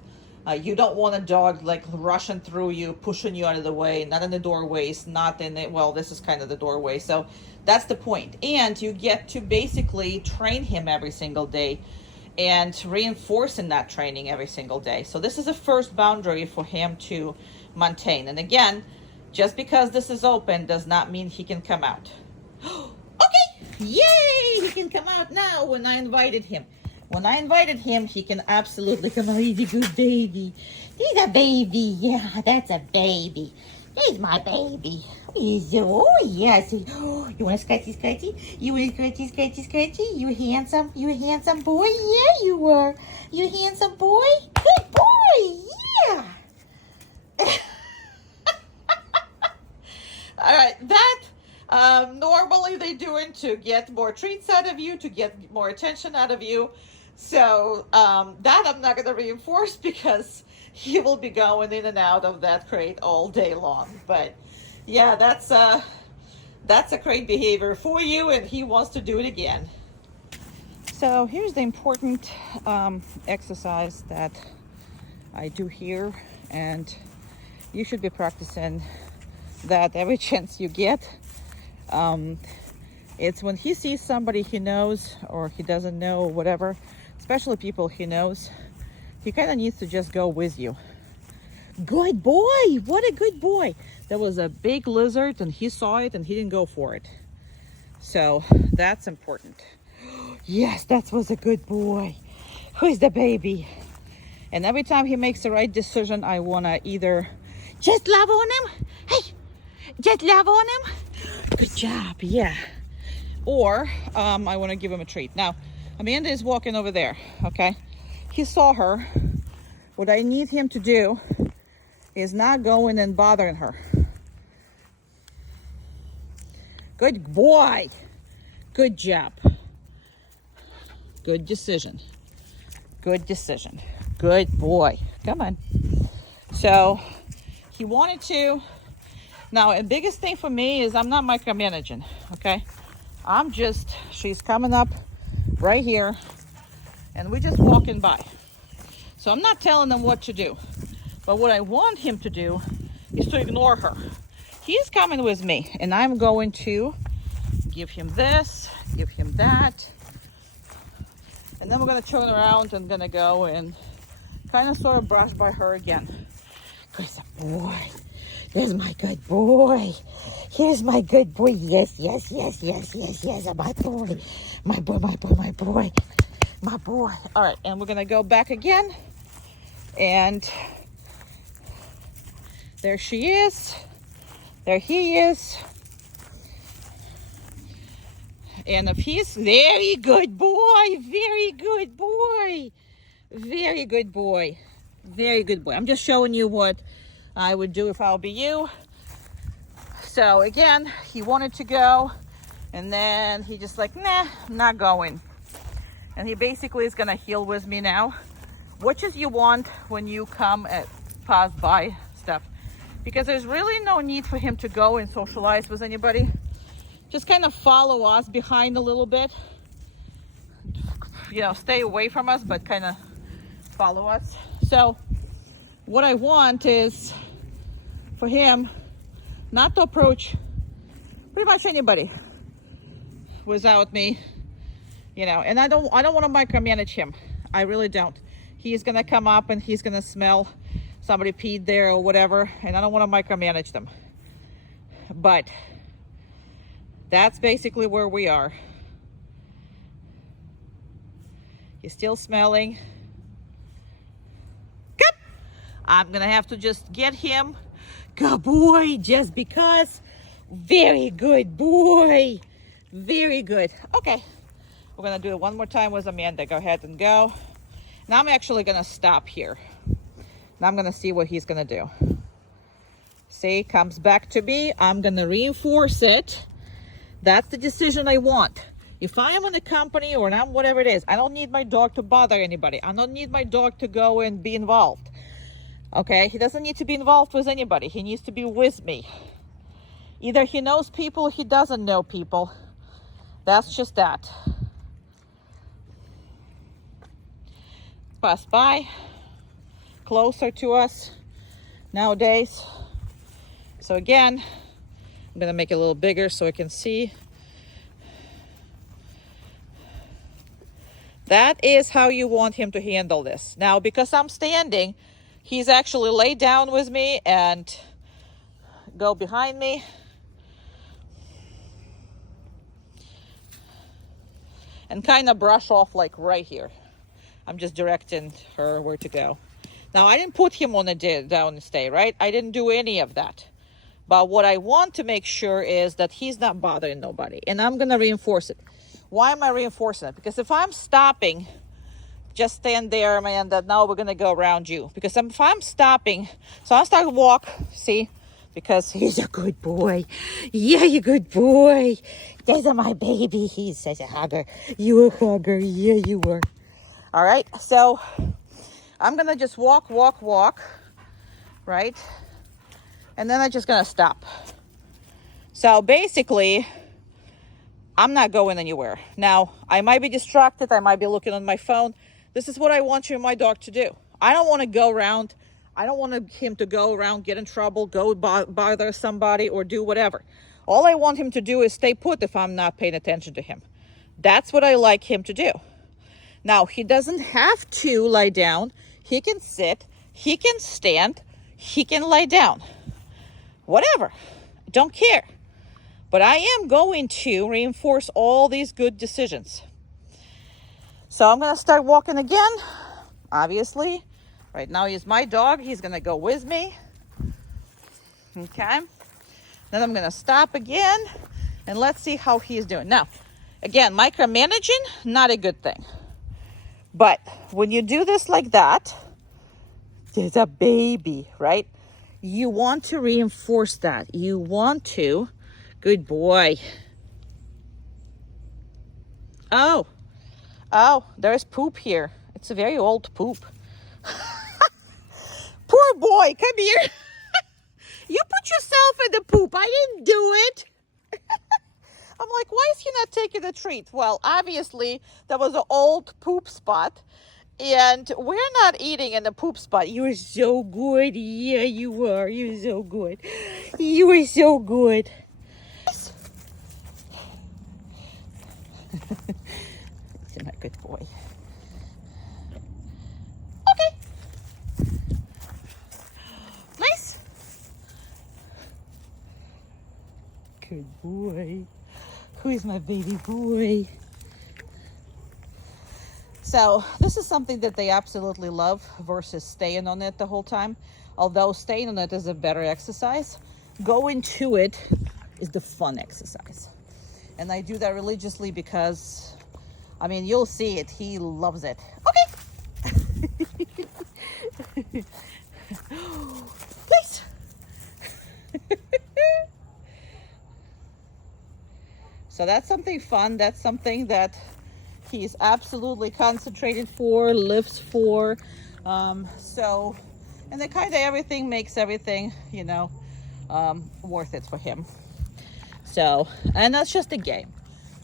You don't want a dog like rushing through you, pushing you out of the way, not in the doorways, not in the, well, this is kind of the doorway. So that's the point. And you get to basically train him every single day and reinforcing that training every single day. So this is the first boundary for him to maintain. And again, just because this is open does not mean he can come out. Okay, yay, he can come out now when I invited him. When I invited him, he can absolutely come out. He's a good baby. He's a baby. Yeah, that's a baby. He's my baby. Oh, yes. Oh, you want to scratchy, scratchy? You want to scratchy, scratchy, scratchy? You handsome? You a handsome boy? Yeah, you are. You a handsome boy? Good boy. Yeah. All right, that normally they do it to get more treats out of you, to get more attention out of you. So that I'm not going to reinforce because he will be going in and out of that crate all day long. But yeah, that's a crate behavior for you, and he wants to do it again. So here's the important exercise that I do here, and you should be practicing that every chance you get. It's when he sees somebody he knows or he doesn't know, whatever, especially people he knows, he kind of needs to just go with you. Good boy! What a good boy! There was a big lizard and he saw it and he didn't go for it. So that's important. Yes, that was a good boy. Who's the baby? And every time he makes the right decision, I want to either just love on him. Hey, just love on him. Good job, yeah. Or I want to give him a treat. Now, Amanda is walking over there, okay? He saw her. What I need him to do is not going and bothering her. Good boy. Good job. Good decision. Good decision. Good boy. Come on. So he wanted to. Now, the biggest thing for me is I'm not micromanaging, okay? She's coming up right here, and we're just walking by. So I'm not telling them what to do. But what I want him to do is to ignore her. He's coming with me, and I'm going to give him this, give him that. And then we're going to turn around and going to go and kind of sort of brush by her again. Good boy. There's my good boy. Here's my good boy. Yes, yes, yes, yes, yes, yes. My boy. My boy, my boy, my boy. My boy. All right, and we're going to go back again. And there she is. There he is. And if he's very good boy, very good boy, very good boy, very good boy. I'm just showing you what I would do if I'll be you. So again, he wanted to go, and then he just like, nah, I'm not going. And he basically is gonna heal with me now, which is you want when you come and pass by stuff, because there's really no need for him to go and socialize with anybody. Just kind of follow us behind a little bit. You know, stay away from us, but kind of follow us. So what I want is for him not to approach pretty much anybody without me, you know, and I don't want to micromanage him. I really don't. He's going to come up and he's going to smell somebody peed there or whatever, and I don't want to micromanage them. But that's basically where we are. He's still smelling. Good. I'm gonna have to just get him. Good boy, just because. Very good boy. Very good. Okay. We're gonna do it one more time with Amanda. Go ahead and go. Now I'm actually gonna stop here. Now I'm gonna see what he's gonna do. See, comes back to me. I'm gonna reinforce it. That's the decision I want. If I am in a company or I'm whatever it is, I don't need my dog to bother anybody. I don't need my dog to go and be involved. Okay? He doesn't need to be involved with anybody. He needs to be with me. Either he knows people or he doesn't know people. That's just that. Pass by. Closer to us nowadays. So again, I'm going to make it a little bigger so I can see. That is how you want him to handle this. Now, because I'm standing, he's actually laid down with me and go behind me. And kind of brush off like right here. I'm just directing her where to go. Now, I didn't put him on a down and stay, right? I didn't do any of that. But what I want to make sure is that he's not bothering nobody. And I'm going to reinforce it. Why am I reinforcing it? Because if I'm stopping, just stand there, man, that now we're going to go around you. Because if I'm stopping, so I start to walk, see? Because he's a good boy. Yeah, you're a good boy. There's my baby. He's such a hugger. You a hugger. Yeah, you are. All right. So I'm going to just walk, right? And then I'm just going to stop. So basically, I'm not going anywhere. Now, I might be distracted. I might be looking on my phone. This is what I want you and my dog to do. I don't want to go around. I don't want him to go around, get in trouble, go bother somebody or do whatever. All I want him to do is stay put if I'm not paying attention to him. That's what I like him to do. Now, he doesn't have to lie down. He can sit. He can stand. He can lie down. Whatever. Don't care. But I am going to reinforce all these good decisions. So I'm going to start walking again. Obviously. Right now he's my dog. He's going to go with me. Okay. Then I'm going to stop again. And let's see how he's doing. Now, again, micromanaging, not a good thing. But when you do this like that, there's a baby, right? You want to reinforce that. You want to. Good boy. Oh, there's poop here. It's a very old poop. Poor boy, come here. You put yourself in the poop. I didn't do it. I'm like, why is he not taking a treat? Well, obviously, that was an old poop spot. And we're not eating in the poop spot. You are so good. Yeah, you are. You're so good. You are so good. He's a good boy. Okay. Nice. boy? Who is my baby boy? So this is something that they absolutely love versus staying on it the whole time. Although staying on it is a better exercise, going to it is the fun exercise. And I do that religiously because, I mean, you'll see it. He loves it. Okay. Please. So that's something fun. That's something that he's absolutely concentrated for, lives for. And the kind of everything makes everything, you know, worth it for him. So, and that's just a game.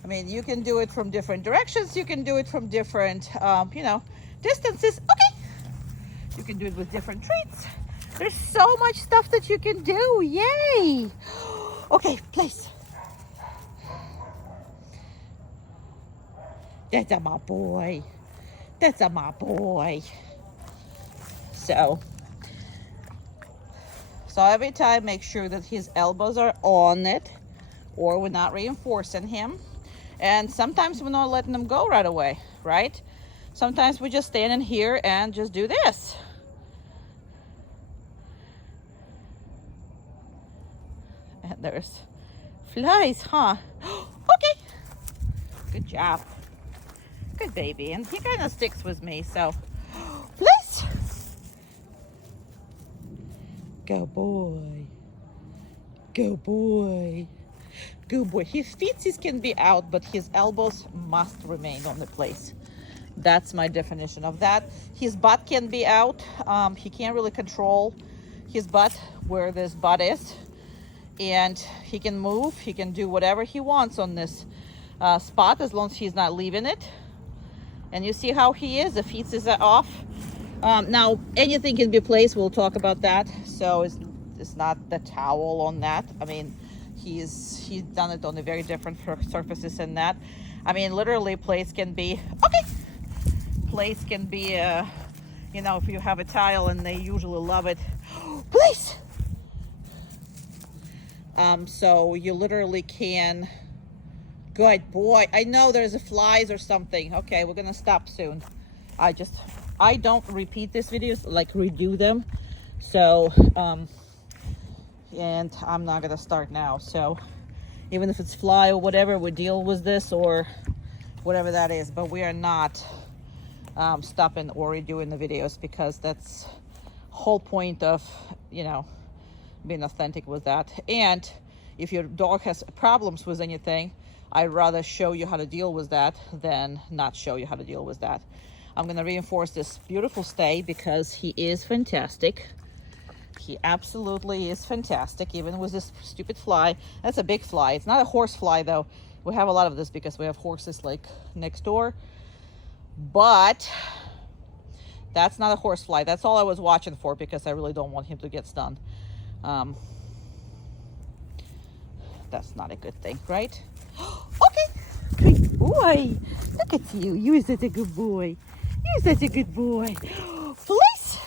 I mean, you can do it from different directions. You can do it from different, you know, distances. Okay. You can do it with different treats. There's so much stuff that you can do. Yay. Okay, place. That's a my boy. That's a my boy. So every time make sure that his elbows are on it, or we're not reinforcing him. And sometimes we're not letting them go right away, right? Sometimes we just stand in here and just do this. And there's flies, huh? Okay. Good job. Good baby. And he kind of sticks with me, so please. Go boy. Go boy. Good boy. His feet can be out, but his elbows must remain on the place. That's my definition of that. His butt can be out. He can't really control his butt where this butt is. And he can move. He can do whatever he wants on this spot as long as he's not leaving it. And you see how he is. The feet is off. Now, anything can be placed. We'll talk about that. So it's not the towel on that. I mean, he's done it on a very different surfaces than that. I mean, literally, place can be okay. Place can be, you know, if you have a tile, and they usually love it. Place. So you literally can. Good boy. I know there's a flies or something. Okay, we're gonna stop soon. I don't repeat these videos, like redo them. So, and I'm not gonna start now. So even if it's fly or whatever, we deal with this or whatever that is, but we are not stopping or redoing the videos, because that's whole point of, you know, being authentic with that. And if your dog has problems with anything, I'd rather show you how to deal with that than not show you how to deal with that. I'm going to reinforce this beautiful stay because he is fantastic. He absolutely is fantastic, even with this stupid fly. That's a big fly. It's not a horse fly, though. We have a lot of this because we have horses like next door. But that's not a horse fly. That's all I was watching for, because I really don't want him to get stunned. That's not a good thing, right? Okay. Good boy. Look at you. You're such a good boy. You're such a good boy. Place.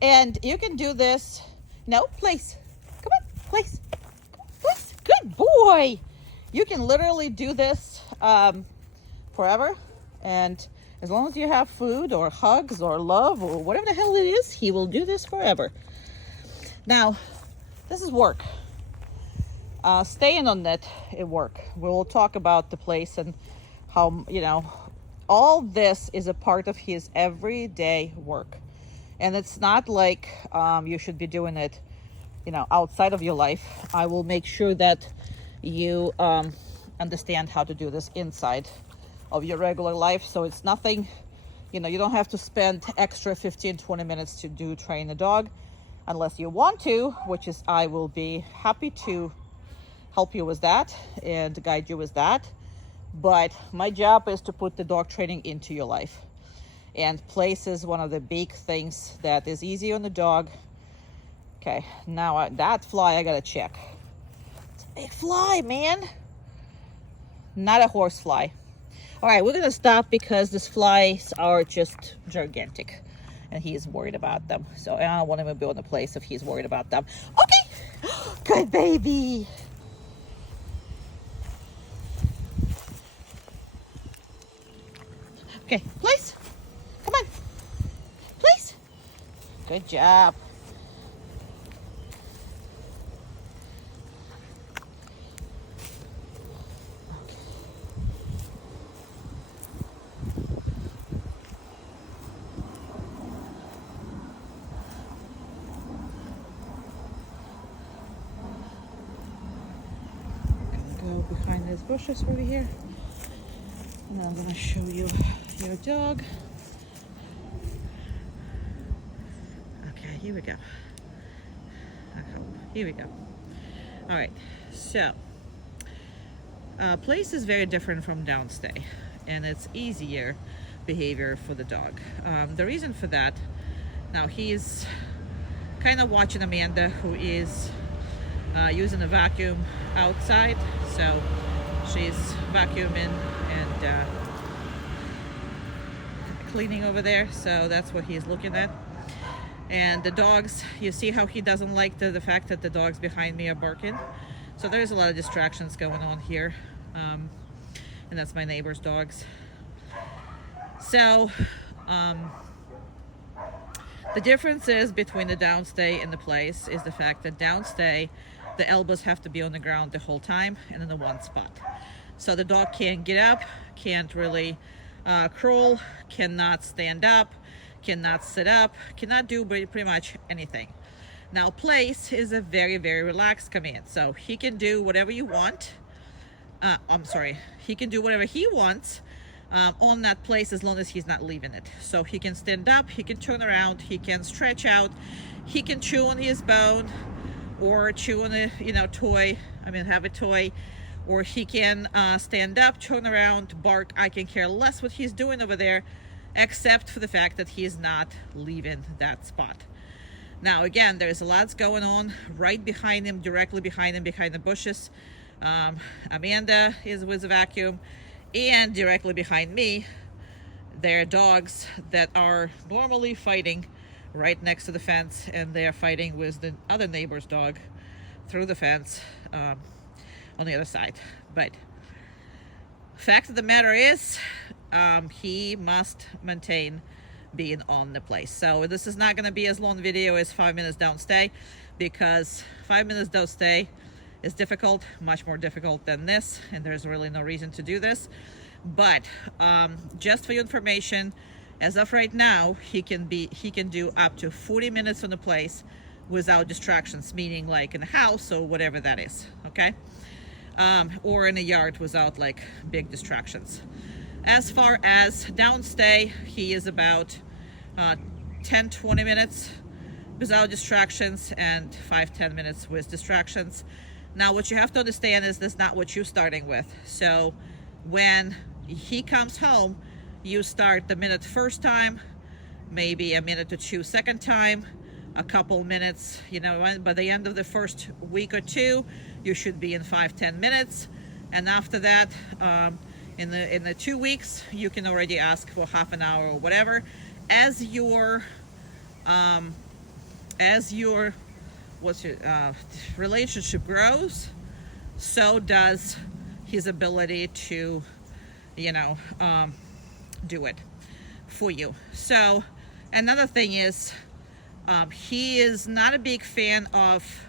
And you can do this. No, place. Come on, place. Place. Good boy. You can literally do this forever. And as long as you have food or hugs or love or whatever the hell it is, he will do this forever. Now, this is work. Staying on it work. We'll talk about the place and how, you know, all this is a part of his everyday work. And it's not like you should be doing it, you know, outside of your life. I will make sure that you understand how to do this inside of your regular life. So it's nothing, you know, you don't have to spend extra 15-20 minutes to train a dog unless you want to, which is, I will be happy to help you with that and guide you with that. But my job is to put the dog training into your life. And place is one of the big things that is easy on the dog. Okay, now that fly I gotta check. It's a big fly, man. Not a horse fly. All right, we're gonna stop because these flies are just gigantic and he's worried about them. So I don't want him to be on the place if he's worried about them. Okay, Good baby. Okay, place. Come on. Place. Good job. Go behind these bushes over here, and then I'm gonna show you your dog. Okay, here we go. I hope. Here we go. All right, so place is very different from downstay, and it's easier behavior for the dog. The reason for that, now he's kind of watching Amanda, who is using a vacuum outside, so she's vacuuming and cleaning over there, so that's what he's looking at. And the dogs, you see how he doesn't like the fact that the dogs behind me are barking, so there's a lot of distractions going on here, and that's my neighbor's dogs. So the difference is between the downstay and the place is the fact that downstay, the elbows have to be on the ground the whole time and in the one spot. So the dog can't get up, can't really crawl, cannot stand up, cannot sit up, cannot do pretty much anything. Now place is a very, very relaxed command. So he can do whatever you want. He can do whatever he wants on that place as long as he's not leaving it. So he can stand up, he can turn around, he can stretch out, he can chew on his bone, or chew on a toy, have a toy, or he can stand up, turn around, bark. I can care less what he's doing over there, except for the fact that he's not leaving that spot. Now again, there's a lot going on right behind him, directly behind him, behind the bushes. Amanda is with the vacuum, and directly behind me there are dogs that are normally fighting right next to the fence, and they're fighting with the other neighbor's dog through the fence on the other side. But fact of the matter is, he must maintain being on the place. So this is not going to be as long video as 5 minutes downstay, because 5 minutes downstay is difficult, much more difficult than this, and there's really no reason to do this. But just for your information, as of right now, he can do up to 40 minutes on the place without distractions, meaning like in a house or whatever that is, okay? Or in a yard without like big distractions. As far as downstay, he is about 10-20 minutes without distractions and 5-10 minutes with distractions. Now what you have to understand is that's not what you're starting with. So when he comes home, you start the minute first time, maybe a minute or two second time, a couple minutes, by the end of the first week or two, you should be in 5-10 minutes. And after that, in the 2 weeks, you can already ask for half an hour or whatever. As your relationship grows, so does his ability to do it for you. So another thing is, he is not a big fan of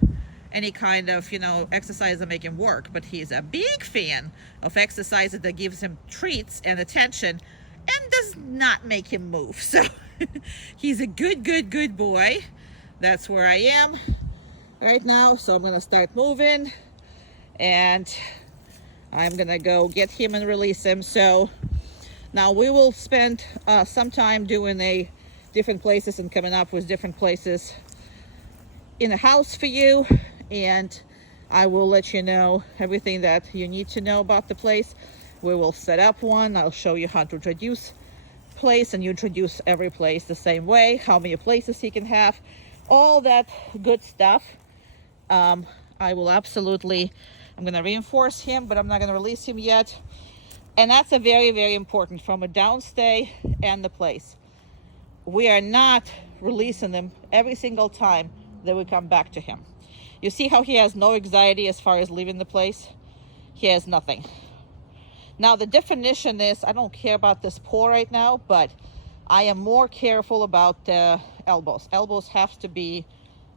any kind of exercise that make him work, but he's a big fan of exercises that gives him treats and attention and does not make him move. So he's a good boy. That's where I am right now. So I'm gonna start moving, and I'm gonna go get him and release him. So now we will spend some time doing different places and coming up with different places in the house for you, and I will let you know everything that you need to know about the place. We will set up one. I'll show you how to introduce place, and you introduce every place the same way, how many places he can have, all that good stuff. I will absolutely, I'm going to reinforce him, but I'm not going to release him yet. And that's a very, very important from a downstay and the place. We are not releasing them every single time that we come back to him. You see how he has no anxiety as far as leaving the place? He has nothing. Now the definition is, I don't care about this paw right now, but I am more careful about the elbows. Elbows have to be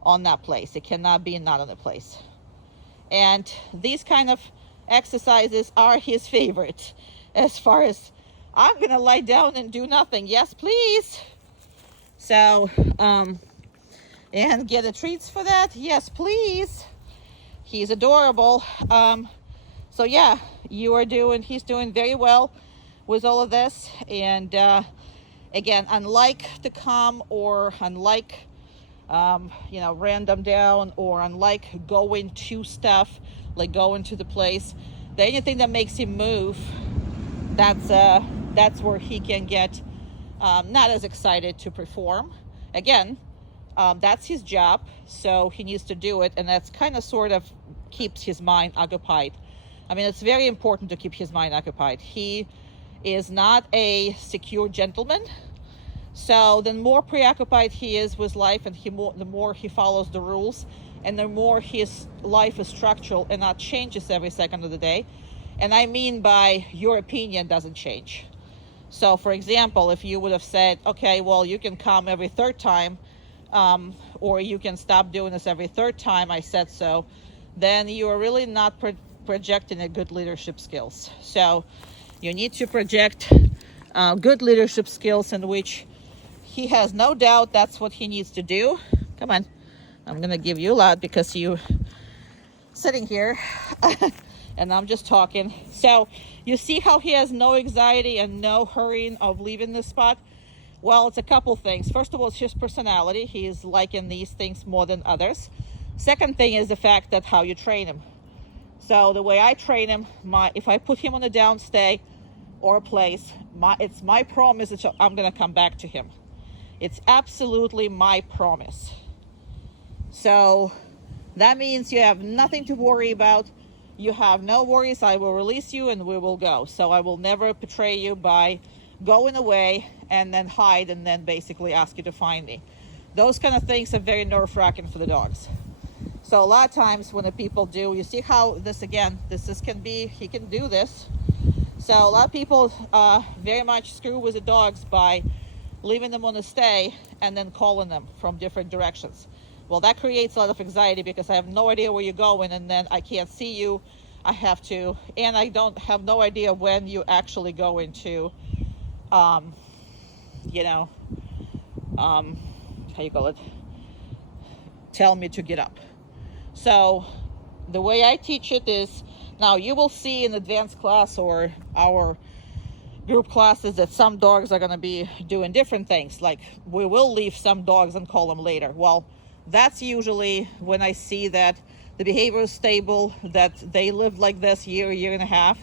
on that place. It cannot be not on the place. And these kind of exercises are his favorite. As far as, I'm gonna lie down and do nothing. Yes, please. So, and get a treats for that. Yes, please. He's adorable. So yeah, he's doing very well with all of this. And again, unlike the calm, or unlike random down, or unlike going to stuff, like going to the place, anything that makes him move, that's where he can get not as excited to perform. Again, that's his job, so he needs to do it, and that's kind of sort of keeps his mind occupied. I mean, it's very important to keep his mind occupied. He is not a secure gentleman, so the more preoccupied he is with life, and the more he follows the rules, and the more his life is structural and not changes every second of the day. And I mean by your opinion doesn't change. So for example, if you would have said, okay, well, you can come every third time, or you can stop doing this every third time I said so, then you are really not projecting a good leadership skills. So you need to project good leadership skills in which he has no doubt that's what he needs to do. Come on, I'm gonna give you a lot because you sitting here and I'm just talking. So you see how he has no anxiety and no hurrying of leaving this spot? Well, it's a couple things. First of all, it's his personality. He is liking these things more than others. Second thing is the fact that how you train him. So the way I train him, if I put him on a downstay or a place, it's my promise that I'm going to come back to him. It's absolutely my promise. So that means you have nothing to worry about. You have no worries. I will release you and we will go. So I will never betray you by going away and then hide and then basically ask you to find me. Those kind of things are very nerve-wracking for the dogs. So a lot of times when the people do, you see how this can be, he can do this. So a lot of people very much screw with the dogs by leaving them on a stay and then calling them from different directions. Well, that creates a lot of anxiety because I have no idea where you're going, and then I can't see you. And I don't have no idea when you actually going to, how you call it, tell me to get up. So the way I teach it is, now you will see in advanced class or our group classes that some dogs are going to be doing different things. Like we will leave some dogs and call them later. Well, that's usually when I see that the behavior is stable, that they lived like this year and a half,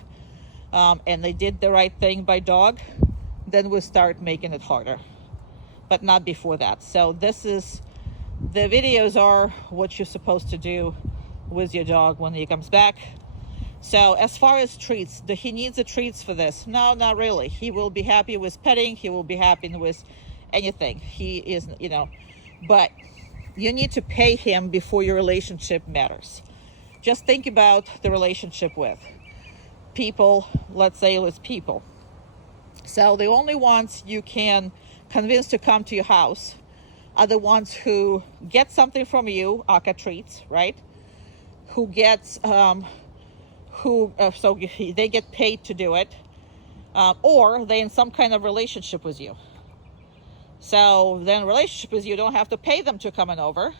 and they did the right thing by dog, then we start making it harder, but not before that. So the videos are what you're supposed to do with your dog when he comes back. So as far as treats, he needs the treats for this? No, not really. He will be happy with petting. He will be happy with anything. He is, but you need to pay him before your relationship matters. Just think about the relationship with people. Let's say it was people. So the only ones you can convince to come to your house are the ones who get something from you, aka treats, right? Who gets, so they get paid to do it, or they in some kind of relationship with you. So then relationship with you, don't have to pay them to coming over,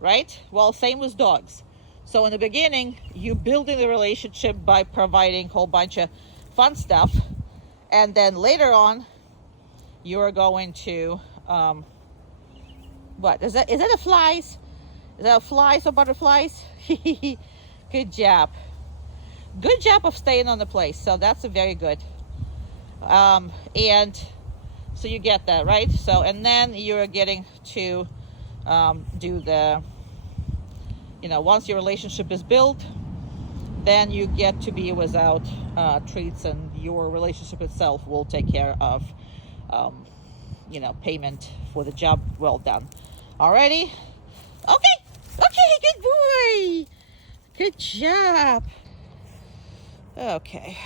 right? Well, same with dogs. So in the beginning, you building the relationship by providing a whole bunch of fun stuff, and then later on, you're going to, what is that? Is that a flies? Is that flies or butterflies? Good job. Good job of staying on the place. So that's a very good. And so you get that, right? So, and then you're getting to do the, once your relationship is built, then you get to be without treats, and your relationship itself will take care of, payment for the job well done. Alrighty? Okay. Okay, good boy. Good job. Okay.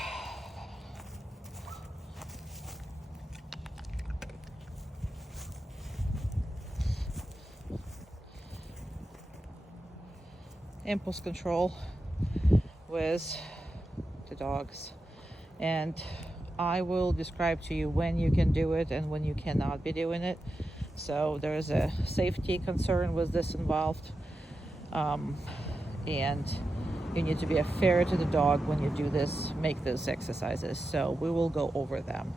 Impulse control with the dogs, and I will describe to you when you can do it and when you cannot be doing it. So there's a safety concern with this involved, and you need to be fair to the dog when you do this, make these exercises. So we will go over them.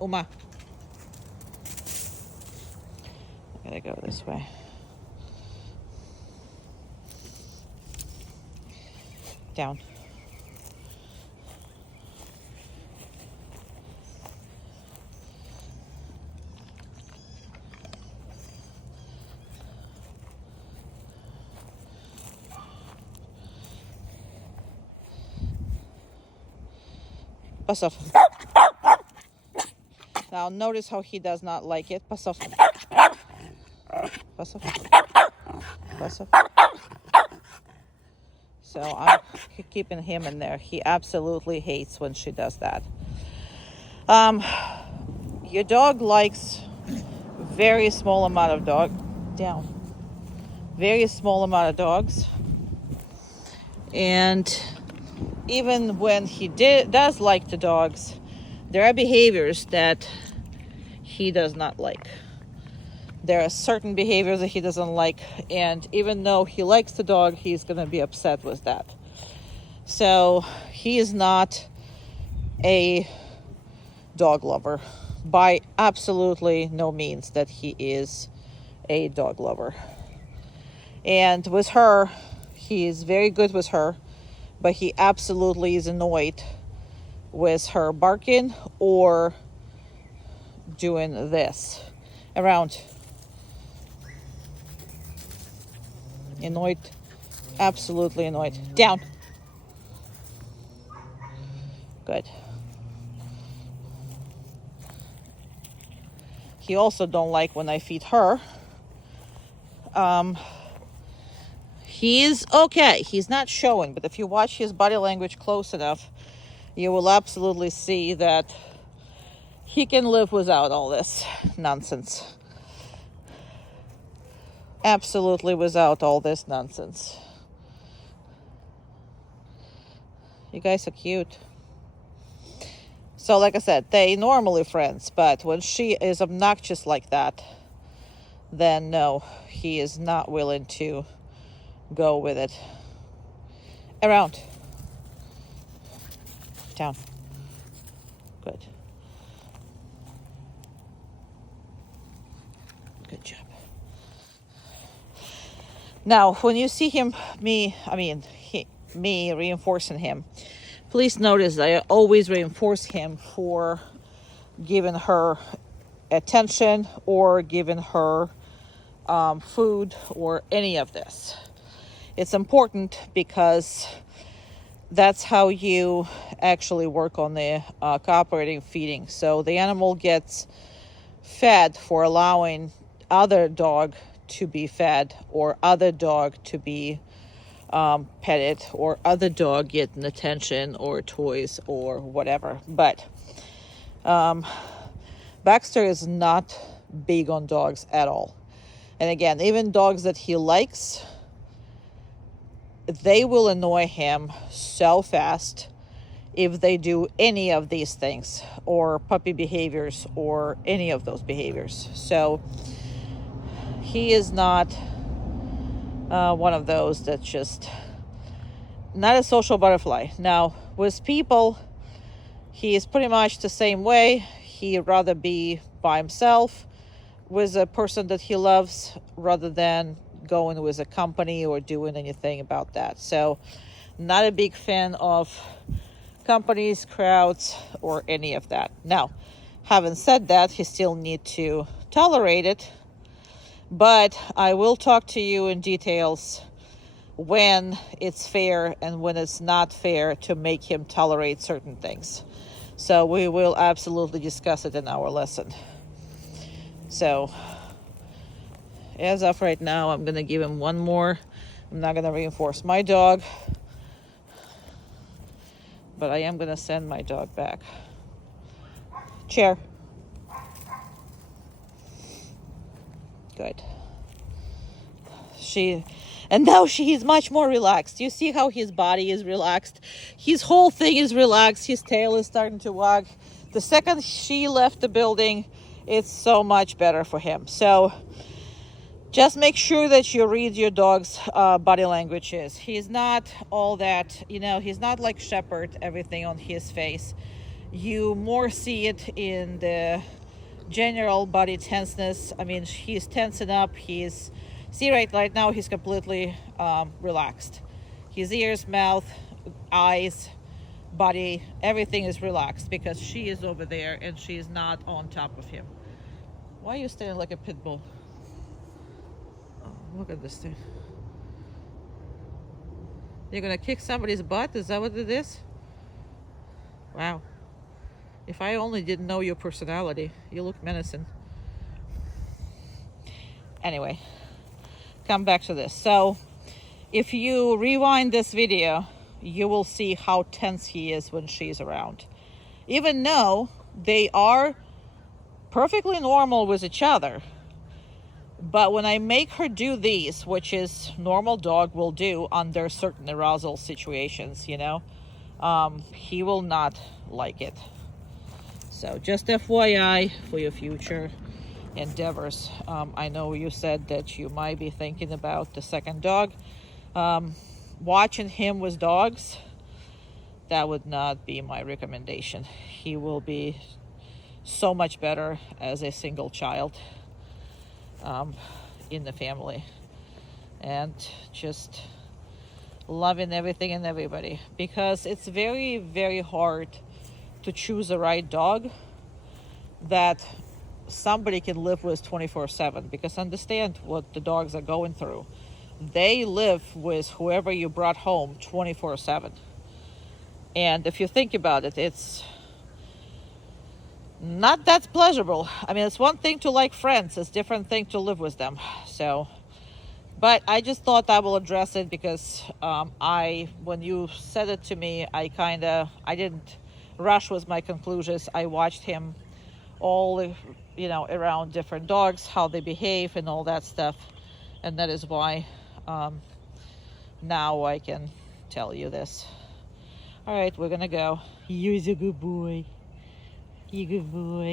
Uma, I gotta go this way. Down. Pass off. Now notice how he does not like it. Pass off. Pass off. Pass off. So I'm keeping him in there. He absolutely hates when she does that. Your dog likes very small amount of very small amount of dogs, and even when he does like the dogs, there are behaviors that he does not like. There are certain behaviors that he doesn't like, and even though he likes the dog, he's going to be upset with that. So he is not a dog lover by absolutely no means that he is a dog lover. And with her, he is very good with her, but he absolutely is annoyed with her barking or doing this around. Annoyed, absolutely annoyed. Down. Good. He also don't like when I feed her. He is okay. He's not showing, but if you watch his body language close enough, you will absolutely see that he can live without all this nonsense. Absolutely without all this nonsense. You guys are cute. So like I said, they normally friends, but when she is obnoxious like that, then no, he is not willing to go with it. Around. Down. Good. Good job. Now, when you see me reinforcing him, please notice I always reinforce him for giving her attention or giving her food or any of this. It's important because that's how you actually work on the cooperating feeding. So the animal gets fed for allowing other dog to be fed or other dog to be petted or other dog getting attention or toys or whatever. But Baxter is not big on dogs at all. And again, even dogs that he likes, they will annoy him so fast if they do any of these things or puppy behaviors or any of those behaviors. So he is not one of those that's just not a social butterfly. Now, with people, he is pretty much the same way. He'd rather be by himself with a person that he loves rather than going with a company or doing anything about that. So not a big fan of companies, crowds, or any of that. Now, having said that, he still need to tolerate it, but I will talk to you in details when it's fair and when it's not fair to make him tolerate certain things. So we will absolutely discuss it in our lesson. So as of right now, I'm gonna give him one more. I'm not gonna reinforce my dog, but I am gonna send my dog back. Chair. Good. And now he's much more relaxed. You see how his body is relaxed? His whole thing is relaxed. His tail is starting to wag. The second she left the building, it's so much better for him. So just make sure that you read your dog's body languages. He's not all that, he's not like Shepherd, everything on his face. You more see it in the general body tenseness. I mean, he's tensing up. See right now he's completely relaxed. His ears, mouth, eyes, body, everything is relaxed because she is over there and she is not on top of him. Why are you standing like a pit bull? Oh, look at this thing. You're gonna kick somebody's butt? Is that what it is? Wow. If I only didn't know your personality. You look menacing. Anyway, come back to this. So if you rewind this video, you will see how tense he is when she's around. Even though they are perfectly normal with each other, but when I make her do these, which is normal dog will do under certain arousal situations, he will not like it. So just FYI for your future endeavors. I know you said that you might be thinking about the second dog. Watching him with dogs, that would not be my recommendation. He will be so much better as a single child in the family, and just loving everything and everybody, because it's very, very hard to choose the right dog that somebody can live with 24/7, because understand what the dogs are going through. They live with whoever you brought home 24/7. And if you think about it, it's not that pleasurable. I mean, it's one thing to like friends, it's a different thing to live with them. So, but I just thought I will address it because when you said it to me, I didn't rush with my conclusions. I watched him all, around different dogs, how they behave and all that stuff. And that is why now I can tell you this. All right, we're gonna go. You're a good boy. You're a good boy.